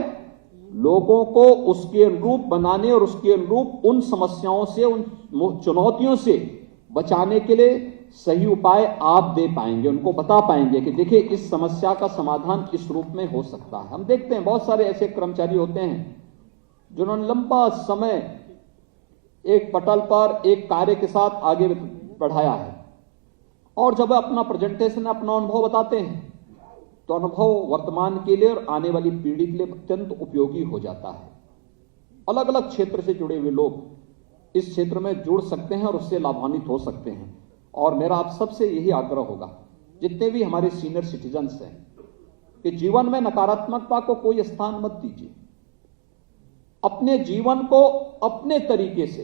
लोगों को उसके अनुरूप बनाने और उसके अनुरूप उन समस्याओं से, उन चुनौतियों से बचाने के लिए सही उपाय आप दे पाएंगे, उनको बता पाएंगे कि देखिए इस समस्या का समाधान इस रूप में हो सकता है। हम देखते हैं बहुत सारे ऐसे कर्मचारी होते हैं जिन्होंने लंबा समय एक पटल पर एक कार्य के साथ आगे बढ़ाया है और जब अपना प्रेजेंटेशन, अपना अनुभव बताते हैं तो अनुभव वर्तमान के लिए और आने वाली पीढ़ी के लिए अत्यंत उपयोगी हो जाता है। अलग अलग क्षेत्र से जुड़े हुए लोग इस क्षेत्र में जुड़ सकते हैं और उससे लाभान्वित हो सकते हैं। और मेरा आप सबसे यही आग्रह होगा, जितने भी हमारे सीनियर सिटीजन्स हैं, कि जीवन में नकारात्मकता को कोई स्थान मत दीजिए। अपने जीवन को अपने तरीके से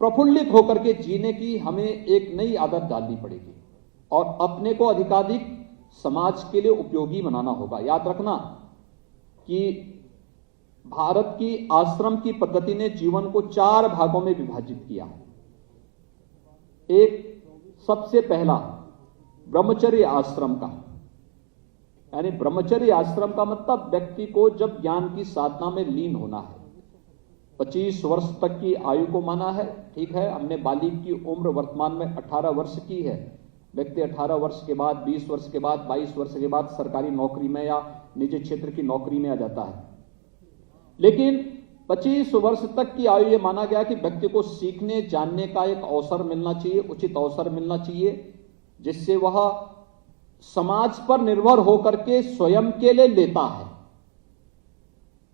प्रफुल्लित होकर के जीने की हमें एक नई आदत डालनी पड़ेगी और अपने को अधिकाधिक समाज के लिए उपयोगी बनाना होगा। याद रखना कि भारत की आश्रम की पद्धति ने जीवन को 4 भागों में विभाजित किया। एक सबसे पहला ब्रह्मचर्य आश्रम का, यानी ब्रह्मचर्य आश्रम का मतलब व्यक्ति को जब ज्ञान की साधना में लीन होना है। 25 वर्ष तक की आयु को माना है, ठीक है। हमने बालिग की उम्र वर्तमान में 18 वर्ष की है। व्यक्ति 18 वर्ष के बाद, 20 वर्ष के बाद, 22 वर्ष के बाद सरकारी नौकरी में या निजी क्षेत्र की नौकरी में आ जाता है। लेकिन 25 वर्ष तक की आयु ये माना गया कि व्यक्ति को सीखने जानने का एक अवसर मिलना चाहिए, उचित अवसर मिलना चाहिए, जिससे वह समाज पर निर्भर होकर के स्वयं के लिए लेता है।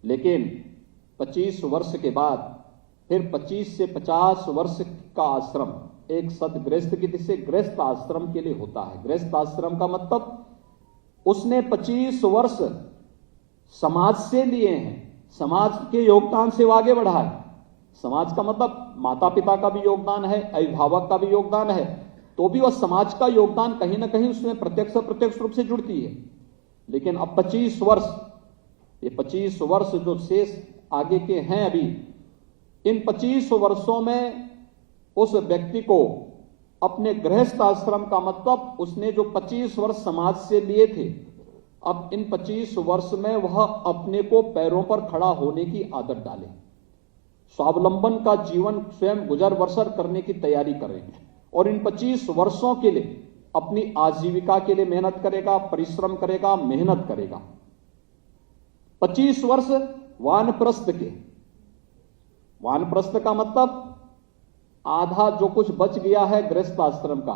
लेकिन 25 वर्ष के बाद फिर 25 से 50 वर्ष का आश्रम एक सदगृहस्थ की जिससे गृहस्थ आश्रम के लिए होता है। गृहस्थ आश्रम का मतलब उसने 25 वर्ष समाज से लिए हैं, समाज के योगदान से वो आगे बढ़ा है। समाज का मतलब माता पिता का भी योगदान है, अभिभावक का भी योगदान है, तो भी वह समाज का योगदान कहीं ना कहीं उसमें प्रत्यक्ष अप्रत्यक्ष रूप से जुड़ती है। लेकिन अब 25 वर्ष, ये 25 वर्ष जो शेष आगे के हैं अभी, इन 25 वर्षों में उस व्यक्ति को अपने गृहस्थ आश्रम का मतलब उसने जो 25 वर्ष समाज से लिए थे, अब इन 25 वर्ष में वह अपने को पैरों पर खड़ा होने की आदत डाले, स्वावलंबन का जीवन स्वयं गुजर बसर करने की तैयारी करें और इन 25 वर्षों के लिए अपनी आजीविका के लिए मेहनत करेगा, परिश्रम करेगा, मेहनत करेगा। 25 वर्ष वानप्रस्थ के, वानप्रस्थ का मतलब आधा जो कुछ बच गया है गृहस्थ आश्रम का,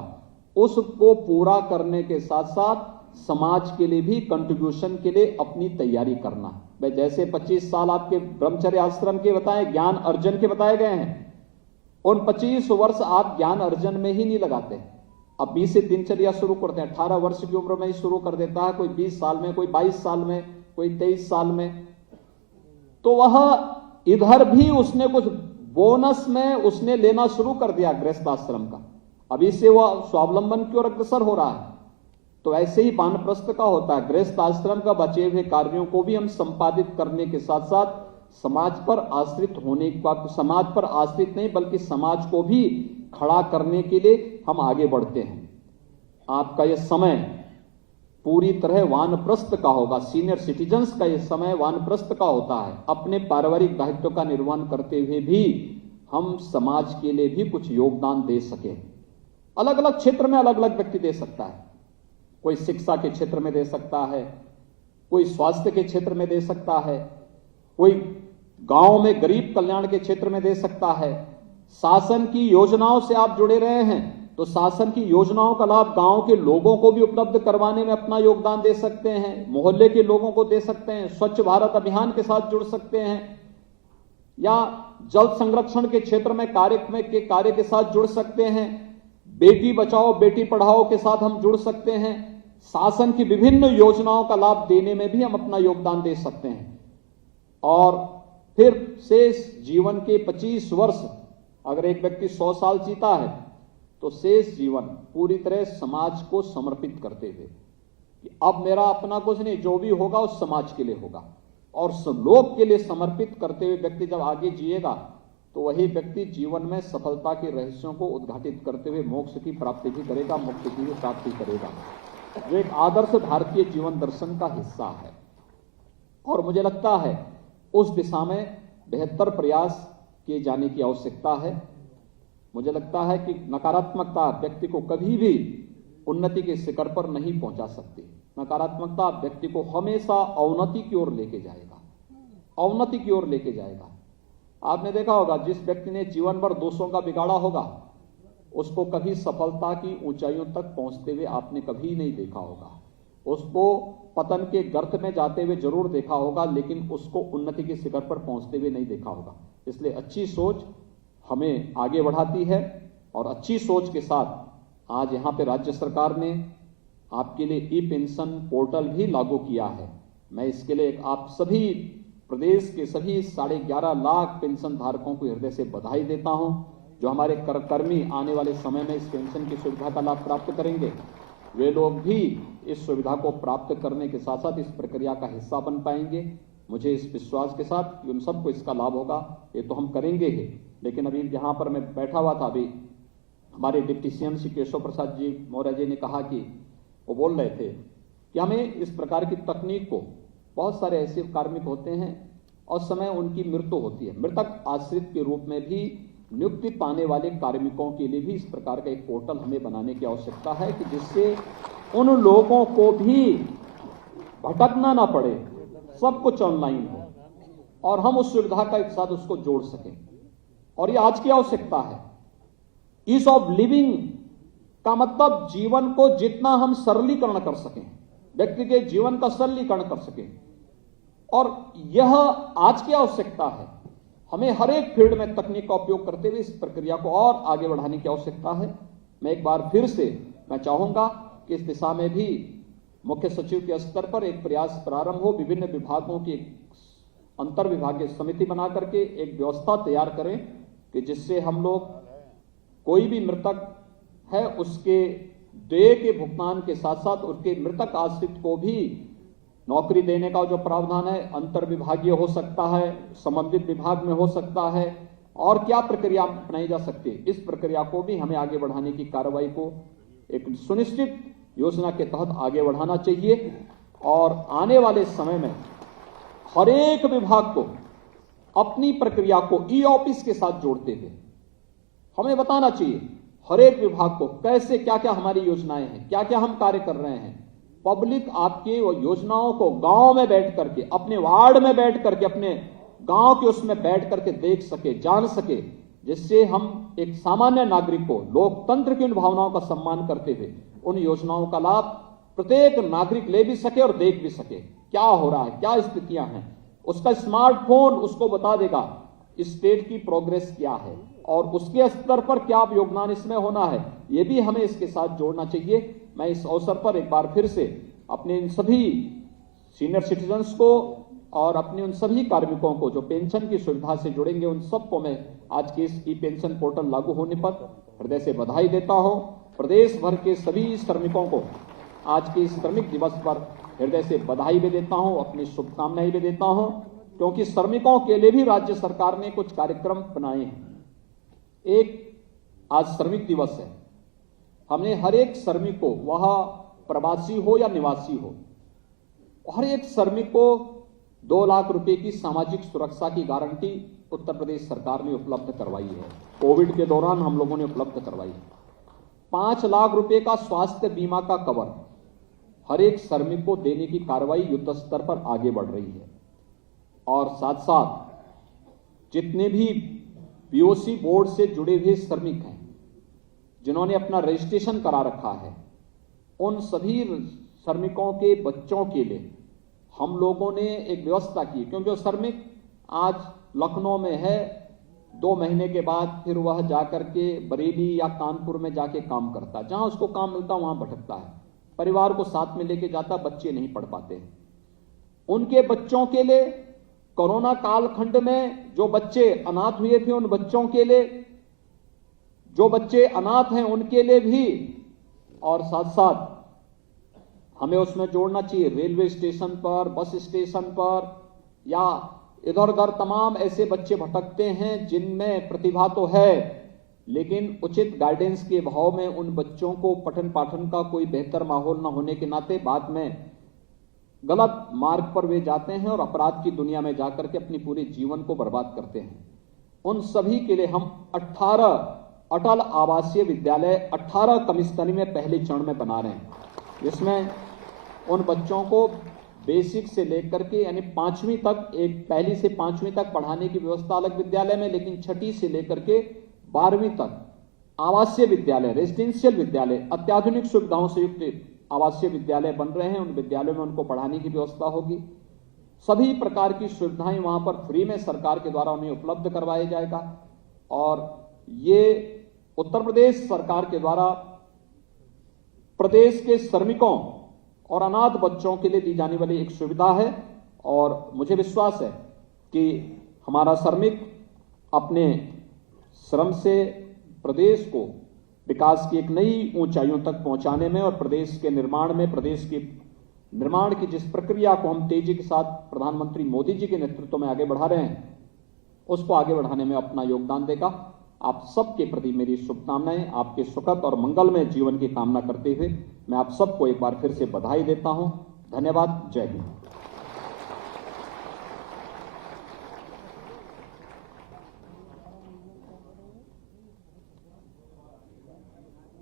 उसको पूरा करने के साथ साथ समाज के लिए भी कंट्रीब्यूशन के लिए अपनी तैयारी करना। भाई जैसे 25 साल आपके ब्रह्मचर्य आश्रम के बताए, ज्ञान अर्जन के बताए गए हैं, उन 25 वर्ष आप ज्ञान अर्जन में ही नहीं लगाते। अब 20 से दिनचर्या शुरू करते हैं, 18 वर्ष की उम्र में ही शुरू कर देता है, कोई 20 साल में, कोई 22 साल में, कोई 23 साल में, तो वह इधर भी उसने कुछ बोनस में उसने लेना शुरू कर दिया गृहस्थ आश्रम का। अभी से वह स्वावलंबन की ओर अग्रसर हो रहा है। तो ऐसे ही वानप्रस्थ का होता है, गृहस्थ आश्रम का बचे हुए कार्यों को भी हम संपादित करने के साथ साथ समाज पर आश्रित होने का, समाज पर आश्रित नहीं बल्कि समाज को भी खड़ा करने के लिए हम आगे बढ़ते हैं। आपका यह समय पूरी तरह वानप्रस्थ का होगा, सीनियर सिटीजन्स का यह समय वानप्रस्थ का होता है। अपने पारिवारिक दायित्व का निर्वहन करते हुए भी हम समाज के लिए भी कुछ योगदान दे सके। अलग अलग क्षेत्र में अलग अलग व्यक्ति दे सकता है, कोई शिक्षा के क्षेत्र में दे सकता है, कोई स्वास्थ्य के क्षेत्र में दे सकता है, कोई गांव में गरीब कल्याण के क्षेत्र में दे सकता है। शासन की योजनाओं से आप जुड़े रहे हैं तो शासन की योजनाओं का लाभ गांव के लोगों को भी उपलब्ध करवाने में अपना योगदान दे सकते हैं, मोहल्ले के लोगों को दे सकते हैं, स्वच्छ भारत अभियान के साथ जुड़ सकते हैं, या जल संरक्षण के क्षेत्र में कार्य के साथ जुड़ सकते हैं, बेटी बचाओ बेटी पढ़ाओ के साथ हम जुड़ सकते हैं। शासन की विभिन्न योजनाओं का लाभ देने में भी हम अपना योगदान दे सकते हैं। और फिर शेष जीवन के 25 वर्ष, अगर एक व्यक्ति 100 साल जीता है तो शेष जीवन पूरी तरह समाज को समर्पित करते हुए कि अब मेरा अपना कुछ नहीं, जो भी होगा उस समाज के लिए होगा, और लोक के लिए समर्पित करते हुए व्यक्ति जब आगे जिएगा तो वही व्यक्ति जीवन में सफलता के रहस्यों को उद्घाटित करते हुए मोक्ष की प्राप्ति भी करेगा, मुक्ति की प्राप्ति करेगा, जो एक आदर्श भारतीय जीवन दर्शन का हिस्सा है। और मुझे लगता है उस दिशा में बेहतर प्रयास किए जाने की आवश्यकता है। मुझे लगता है कि नकारात्मकता व्यक्ति को कभी भी उन्नति के शिखर पर नहीं पहुंचा सकती। नकारात्मकता व्यक्ति को हमेशा अवनति की ओर लेके जाएगा, अवनति की ओर लेके जाएगा। आपने देखा होगा जिस व्यक्ति ने जीवन भर दूसरों का बिगाड़ा होगा उसको कभी सफलता की ऊंचाइयों तक पहुंचते हुए आपने कभी नहीं देखा होगा। उसको पतन के गर्त में जाते हुए जरूर देखा होगा, लेकिन उसको उन्नति के शिखर पर पहुंचते हुए नहीं देखा होगा। इसलिए अच्छी सोच हमें आगे बढ़ाती है, और अच्छी सोच के साथ आज यहाँ पे राज्य सरकार ने आपके लिए ई पेंशन पोर्टल भी लागू किया है। मैं इसके लिए आप सभी प्रदेश के सभी 11.5 लाख पेंशन धारकों को हृदय से बधाई देता हूं। जो हमारे कर्मी आने वाले समय में इस पेंशन की सुविधा का लाभ प्राप्त करेंगे, वे लोग भी इस सुविधा को प्राप्त करने के साथ साथ इस प्रक्रिया का हिस्सा बन पाएंगे। मुझे इस विश्वास के साथ कि उन सबको इसका लाभ होगा, ये तो हम करेंगे ही। लेकिन अभी यहाँ पर मैं बैठा हुआ था, अभी हमारे डिप्टी सीएम श्री केशव प्रसाद जी मौर्य जी ने कहा कि वो बोल रहे थे कि हमें इस प्रकार की तकनीक को, बहुत सारे ऐसे कार्मिक होते हैं और समय उनकी मृत्यु होती है, मृतक आश्रित के रूप में भी नियुक्ति पाने वाले कार्मिकों के लिए भी इस प्रकार का एक पोर्टल हमें बनाने की आवश्यकता है कि जिससे उन लोगों को भी भटकना ना पड़े, सब कुछ ऑनलाइन हो और हम उस सुविधा का एक साथ उसको जोड़ सकें। और ये आज की आवश्यकता है। ईज ऑफ लिविंग का मतलब जीवन को जितना हम सरलीकरण कर सकें, व्यक्ति के जीवन का सरलीकरण कर सकें, और यह आज की आवश्यकता है। हमें हर एक फील्ड में तकनीक का उपयोग करते हुए इस प्रक्रिया को और आगे बढ़ाने की आवश्यकता है। मैं एक बार फिर से मैं चाहूंगा कि इस दिशा में भी मुख्य सचिव के स्तर पर एक प्रयास प्रारंभ हो, विभिन्न विभागों की अंतर विभागीय समिति बना करके एक व्यवस्था तैयार करें कि जिससे हम लोग कोई भी मृतक है उसके देय के भुगतान के साथ साथ उसके मृतक आश्रित को भी नौकरी देने का जो प्रावधान है अंतर विभागीय हो सकता है, संबंधित विभाग में हो सकता है, और क्या प्रक्रिया अपनाई जा सकती है, इस प्रक्रिया को भी हमें आगे बढ़ाने की कार्रवाई को एक सुनिश्चित योजना के तहत आगे बढ़ाना चाहिए। और आने वाले समय में हर एक विभाग को अपनी प्रक्रिया को ई ऑफिस के साथ जोड़ते हुए हमें बताना चाहिए हर एक विभाग को कैसे क्या क्या हमारी योजनाएं हैं, क्या क्या हम कार्य कर रहे हैं। पब्लिक आपके योजनाओं को गांव में बैठ करके, अपने वार्ड में बैठ करके, अपने गांव के उसमें बैठ करके देख सके, जान सके, जिससे हम एक सामान्य नागरिक को लोकतंत्र की उन भावनाओं का सम्मान करते हुए उन योजनाओं का लाभ प्रत्येक नागरिक ले भी सके और देख भी सके क्या हो रहा है, क्या स्थितियां हैं। उसका स्मार्टफोन उसको बता देगा स्टेट की प्रोग्रेस क्या है और उसके स्तर पर क्या योगदान इसमें होना है, ये भी हमें इसके साथ जोड़ना चाहिए। मैं इस अवसर पर एक बार फिर से अपने इन सभी सीनियर सिटीजन्स को और अपने उन सभी कार्मिकों को जो पेंशन की सुविधा से जुड़ेंगे उन सबको मैं आज के इस ई पेंशन पोर्टल लागू होने पर हृदय से बधाई देता हूं। प्रदेश भर के सभी श्रमिकों को आज के इस श्रमिक दिवस पर हृदय से बधाई भी देता हूं, अपनी शुभकामनाएं भी देता हूं, क्योंकि श्रमिकों के लिए भी राज्य सरकार ने कुछ कार्यक्रम बनाए हैं। एक आज श्रमिक दिवस है, हमने हर एक श्रमिक को, वह प्रवासी हो या निवासी हो, हर एक श्रमिक को 2 लाख रुपए की सामाजिक सुरक्षा की गारंटी उत्तर प्रदेश सरकार ने उपलब्ध करवाई है। कोविड के दौरान हम लोगों ने उपलब्ध करवाई। 5 लाख रुपए का स्वास्थ्य बीमा का कवर हर एक श्रमिक को देने की कार्रवाई युद्ध स्तर पर आगे बढ़ रही है। और साथ साथ जितने भी पीओसी बोर्ड से जुड़े हुए श्रमिक हैं जिन्होंने अपना रजिस्ट्रेशन करा रखा है, उन सभी श्रमिकों के बच्चों के लिए हम लोगों ने एक व्यवस्था की, क्योंकि श्रमिक आज लखनऊ में है, 2 महीने के बाद फिर वह जाकर के बरेली या कानपुर में जाके काम करता है, जहां उसको काम मिलता वहां भटकता है, परिवार को साथ में लेके जाता, बच्चे नहीं पढ़ पाते। उनके बच्चों के लिए कोरोना कालखंड में जो बच्चे अनाथ हुए थे, उन बच्चों के लिए, जो बच्चे अनाथ हैं उनके लिए भी, और साथ साथ हमें उसमें जोड़ना चाहिए रेलवे स्टेशन पर, बस स्टेशन पर या इधर उधर तमाम ऐसे बच्चे भटकते हैं जिनमें प्रतिभा तो है लेकिन उचित गाइडेंस के अभाव में उन बच्चों को पठन पाठन का कोई बेहतर माहौल न होने के नाते बाद में गलत मार्ग पर वे जाते हैं और अपराध की दुनिया में जाकर के अपनी पूरे जीवन को बर्बाद करते हैं। उन सभी के लिए हम 18 अटल आवासीय विद्यालय 18 कमिश्नरी में पहले चरण में बना रहे हैं, जिसमें उन बच्चों को बेसिक से लेकर के यानी 5वीं तक, एक पहली से 5वीं तक पढ़ाने की व्यवस्था अलग विद्यालय में, लेकिन 6ठी से लेकर के 12वीं तक आवासीय विद्यालय, रेजिडेंशियल विद्यालय, अत्याधुनिक सुविधाओं से युक्त आवासीय विद्यालय बन रहे हैं। उन विद्यालयों में उनको पढ़ाने की व्यवस्था होगी। सभी प्रकार की सुविधाएं वहां पर फ्री में सरकार के द्वारा उन्हें उपलब्ध करवाया जाएगा। और ये उत्तर प्रदेश सरकार के द्वारा प्रदेश के श्रमिकों और अनाथ बच्चों के लिए दी जाने वाली एक सुविधा है। और मुझे विश्वास है कि हमारा श्रमिक अपने श्रम से प्रदेश को विकास की एक नई ऊंचाइयों तक पहुंचाने में और प्रदेश के निर्माण में, प्रदेश के निर्माण की जिस प्रक्रिया को हम तेजी के साथ प्रधानमंत्री मोदी जी के नेतृत्व में आगे बढ़ा रहे हैं, उसको आगे बढ़ाने में अपना योगदान देगा। आप सबके प्रति मेरी शुभकामनाएं, आपके सुखद और मंगलमय जीवन की कामना करते हुए मैं आप सबको एक बार फिर से बधाई देता हूं। धन्यवाद। जय हिंद।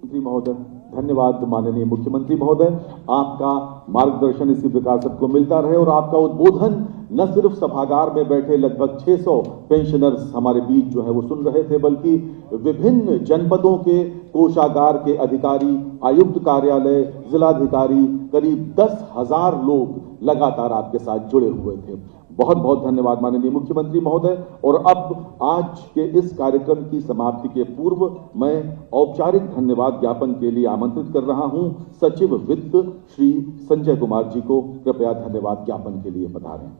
मुख्यमंत्री महोदय, धन्यवाद। माननीय मुख्यमंत्री महोदय, आपका मार्गदर्शन इसी प्रकार सबको मिलता रहे और आपका उद्बोधन न सिर्फ सभागार में बैठे लगभग 600 पेंशनर्स हमारे बीच जो है वो सुन रहे थे, बल्कि विभिन्न जनपदों के कोषागार के अधिकारी, आयुक्त कार्यालय, जिलाधिकारी, करीब 10,000 लोग लगातार आपके साथ जुड़े हुए थे। बहुत बहुत धन्यवाद माननीय मुख्यमंत्री महोदय। और अब आज के इस कार्यक्रम की समाप्ति के पूर्व मैं औपचारिक धन्यवाद ज्ञापन के लिए आमंत्रित कर रहा हूं सचिव वित्त श्री संजय कुमार जी को। कृपया धन्यवाद ज्ञापन के लिए पधारें।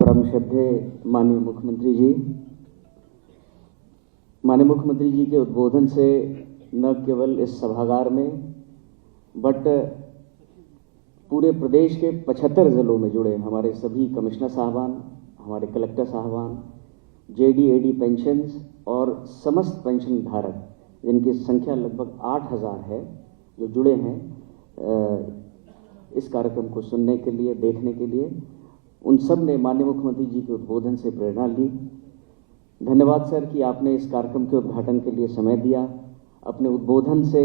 परम श्रद्धेय माननीय मुख्यमंत्री जी के उद्बोधन से न केवल इस सभागार में बट पूरे प्रदेश के 75 जिलों में जुड़े हमारे सभी कमिश्नर साहबान, हमारे कलेक्टर साहबान, जेडी-एडी पेंशन्स और समस्त पेंशन धारक, जिनकी संख्या लगभग 8,000 है, जो जुड़े हैं इस कार्यक्रम को सुनने के लिए, देखने के लिए, उन सब ने माननीय मुख्यमंत्री जी के उद्बोधन से प्रेरणा ली। धन्यवाद सर कि आपने इस कार्यक्रम के उद्घाटन के लिए समय दिया। अपने उद्बोधन से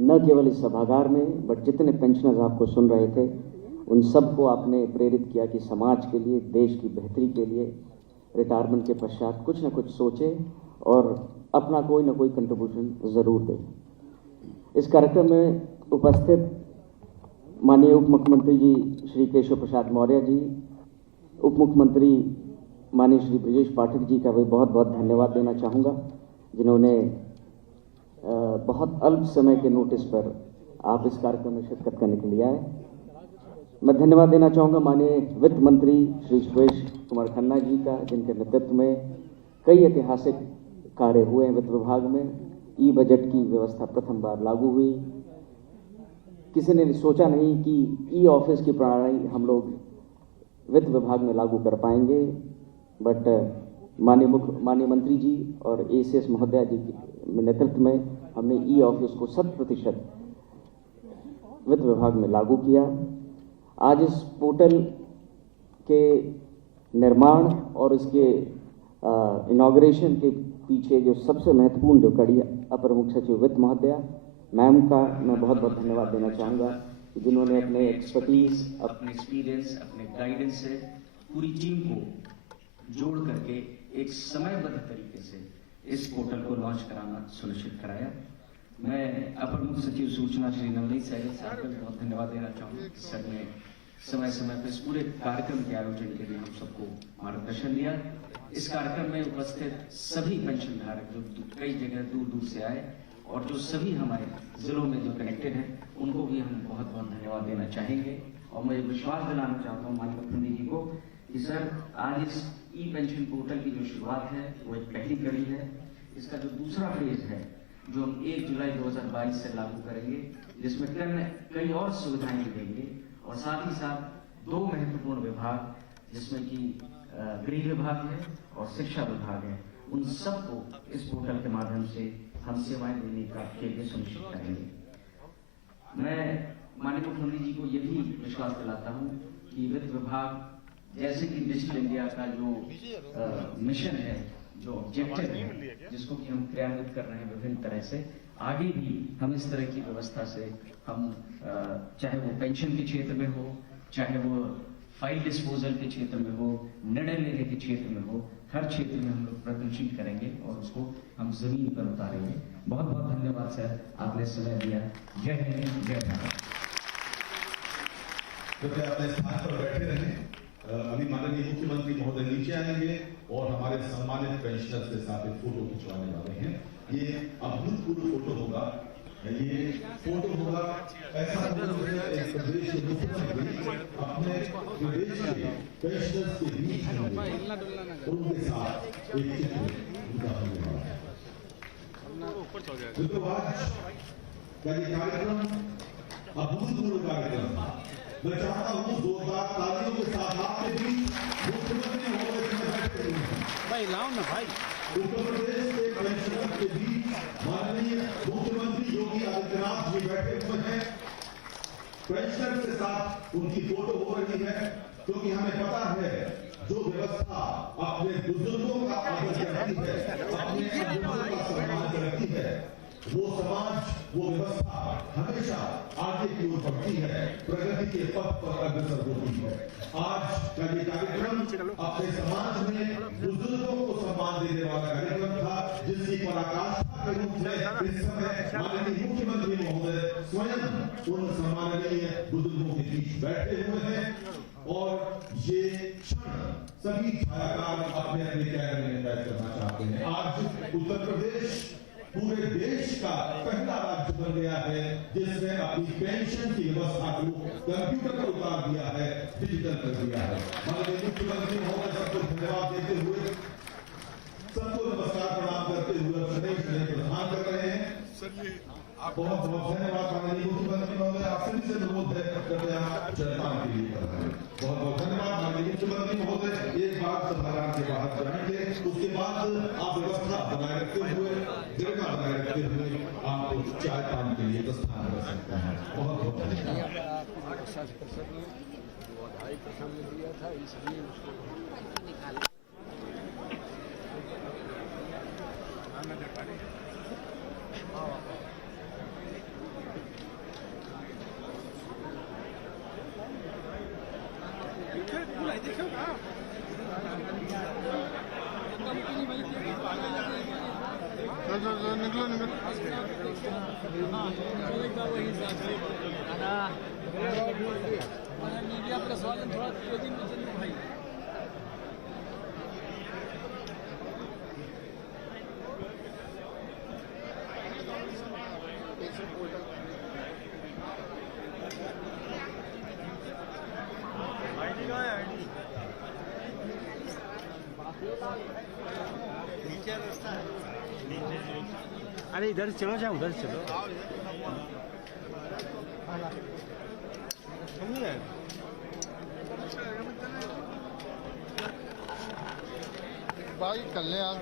न केवल इस सभागार में बट जितने पेंशनर्स आपको सुन रहे थे उन सबको आपने प्रेरित किया कि समाज के लिए, देश की बेहतरी के लिए रिटायरमेंट के पश्चात कुछ न कुछ सोचें और अपना कोई न कोई कंट्रीब्यूशन ज़रूर दें। इस कार्यक्रम में उपस्थित माननीय उप मुख्यमंत्री जी श्री केशव प्रसाद मौर्य जी, उप मुख्यमंत्री माननीय श्री ब्रजेश पाठक जी का भी बहुत बहुत धन्यवाद देना चाहूँगा, जिन्होंने बहुत अल्प समय के नोटिस पर आप इस कार्यक्रम में शिरकत करने के लिए आए। मैं धन्यवाद देना चाहूँगा माननीय वित्त मंत्री श्री सुरेश कुमार खन्ना जी का, जिनके नेतृत्व में कई ऐतिहासिक कार्य हुए हैं वित्त विभाग में। ई बजट की व्यवस्था प्रथम बार लागू हुई। किसी ने सोचा नहीं कि ई ऑफिस की प्रणाली हम लोग वित्त विभाग में लागू कर पाएंगे, बट माननीय मंत्री जी और एसीएस महोदया जी के नेतृत्व में हमने ई ऑफिस को 100% वित्त विभाग में लागू किया। आज इस पोर्टल के निर्माण और इसके इनॉग्रेशन के पीछे जो सबसे महत्वपूर्ण जो कड़ी अपर मुख्य सचिव वित्त महोदया मैम का मैं बहुत बहुत धन्यवाद देना चाहूँगा, जिन्होंने अपने एक्सपर्टीज, अपने एक्सपीरियंस, अपने गाइडेंस से पूरी टीम को जोड़ करके एक समयबद्ध तरीके से इस पोर्टल को लॉन्च कराना सुनिश्चित कराया। मैं अपर मुख्य सचिव सूचना श्री नवनीत सहगल साहब का बहुत धन्यवाद देना चाहूँगा। सर ने समय समय पर इस पूरे कार्यक्रम के आयोजन के लिए हम सबको मार्गदर्शन दिया। इस कार्यक्रम में उपस्थित सभी पेंशन धारक जो कई जगह दूर दूर से आए और जो सभी हमारे जिलों में जो कनेक्टेड हैं, उनको भी हम बहुत बहुत धन्यवाद देना चाहेंगे। और मैं विश्वास दिलाना चाहता हूँ माननीय मुख्यमंत्री जी को कि सर आज इस ई पेंशन पोर्टल की जो शुरुआत है वो एक पहली कड़ी है। इसका जो दूसरा फेज है जो हम 1 जुलाई 2022 से लागू करेंगे, जिसमें कई और सुविधाएं देंगे और साथ ही साथ 2 महत्वपूर्ण विभाग जिसमें कि गृह विभाग है और शिक्षा विभाग है, उन सबको इस पोर्टल के माध्यम से हम सेवाएं देने का के लिए सुनिश्चित करेंगे। मैं माननीय मुख्यमंत्री जी को ये भी विश्वास दिलाता हूँ कि वित्त विभाग जैसे कि डिजिटल इंडिया का जो मिशन है, जो ऑब्जेक्टिव है, जिसको कि हम क्रियान्वित कर रहे हैं विभिन्न तरह से, आगे भी हम इस तरह की व्यवस्था से हम चाहे वो पेंशन के क्षेत्र में हो, चाहे वो फाइल डिस्पोजल के क्षेत्र में हो, निर्णय लेने के क्षेत्र में हो, हर क्षेत्र में हम लोग प्रदर्शित करेंगे और उसको हम जमीन पर उतारेंगे। बहुत बहुत धन्यवाद सर, आपने समय दिया। जय हिंद, जय भारत। कृपया अपने स्थान पर बैठे रहें। अभी माननीय मुख्यमंत्री महोदय नीचे आएंगे और हमारे सम्मानित पेंशनर्स के साथ एक फोटो खिंचवाने वाले हैं। ये अभूतपूर्व फोटो होगा। ये फोटो होगा ऐसा एक प्रदेश के मुख्यमंत्री अपने प्रदेश के पेंशनर्स के बीच में उनके साथ एक चित्र उनका होने वाला है। का ये कार्यक्रम अभूतपूर्व कार्यक्रम था। मैं चाहता हूँ जोरदार तालियों के साथ आपके बीच मुख्यमंत्री महोदय हिलाओ ना भाई। उत्तर प्रदेश के पेंशनर्स के बीच माननीय मुख्यमंत्री योगी आदित्यनाथ जी बैठे हुए हैं। पेंशनर के साथ उनकी फोटो हो रही है, क्योंकि हमें पता है जो व्यवस्था अपने बुजुर्गों का आदर करती है, अपने बुजुर्गों का सम्मान करती है, वो समाज, वो व्यवस्था हमेशा आगे की ओर बढ़ती है, प्रगति के पथ पर अग्रसर होती है। आज का ये कार्यक्रम अपने समाज में बुजुर्गों को सम्मान देने वाला कार्यक्रम था, जिसकी पराकाष्ठा के रूप में इस समय माननीय मुख्यमंत्री महोदय स्वयं उन सम्माननीय बुजुर्गों के बीच बैठे हुए हैं और ये क्षण सभी छायाकार अपने अपने कैमरे में कैद करना चाहते हैं। आज उत्तर प्रदेश पूरे देश का पहला राज्य बन गया है जिसने अपनी पेंशन की व्यवस्था को कंप्यूटर पर उतार दिया है, डिजिटल कर दिया है। माननीय मुख्यमंत्री महोदय सबको धन्यवाद देते हुए, सबको नमस्कार प्रणाम करते हुए प्रदेश में प्रदान कर रहे हैं। बहुत बहुत धन्यवाद माननीय मुख्यमंत्री महोदय, आपसे भी अनुरोध है कृपया जलपान के लिए कर रहे हैं। बहुत बहुत धन्यवाद माननीय मुख्यमंत्री महोदय। एक बार सभागार के बाहर जाएंगे, उसके बाद आप व्यवस्था बनाए रखते हुए, गरिमा बनाए रखते हुए आप चाय पान के लिए प्रस्थान कर सकते हैं। बहुत बहुत धन्यवाद। दिया था इसलिए उसको निकाले। निकलो मीडिया प्रेस वाले थोड़ा तेजी में चलिए भाई। नीचे रास्ता है। अरे इधर चलो, जाओ उधर चलो। भाई कल यार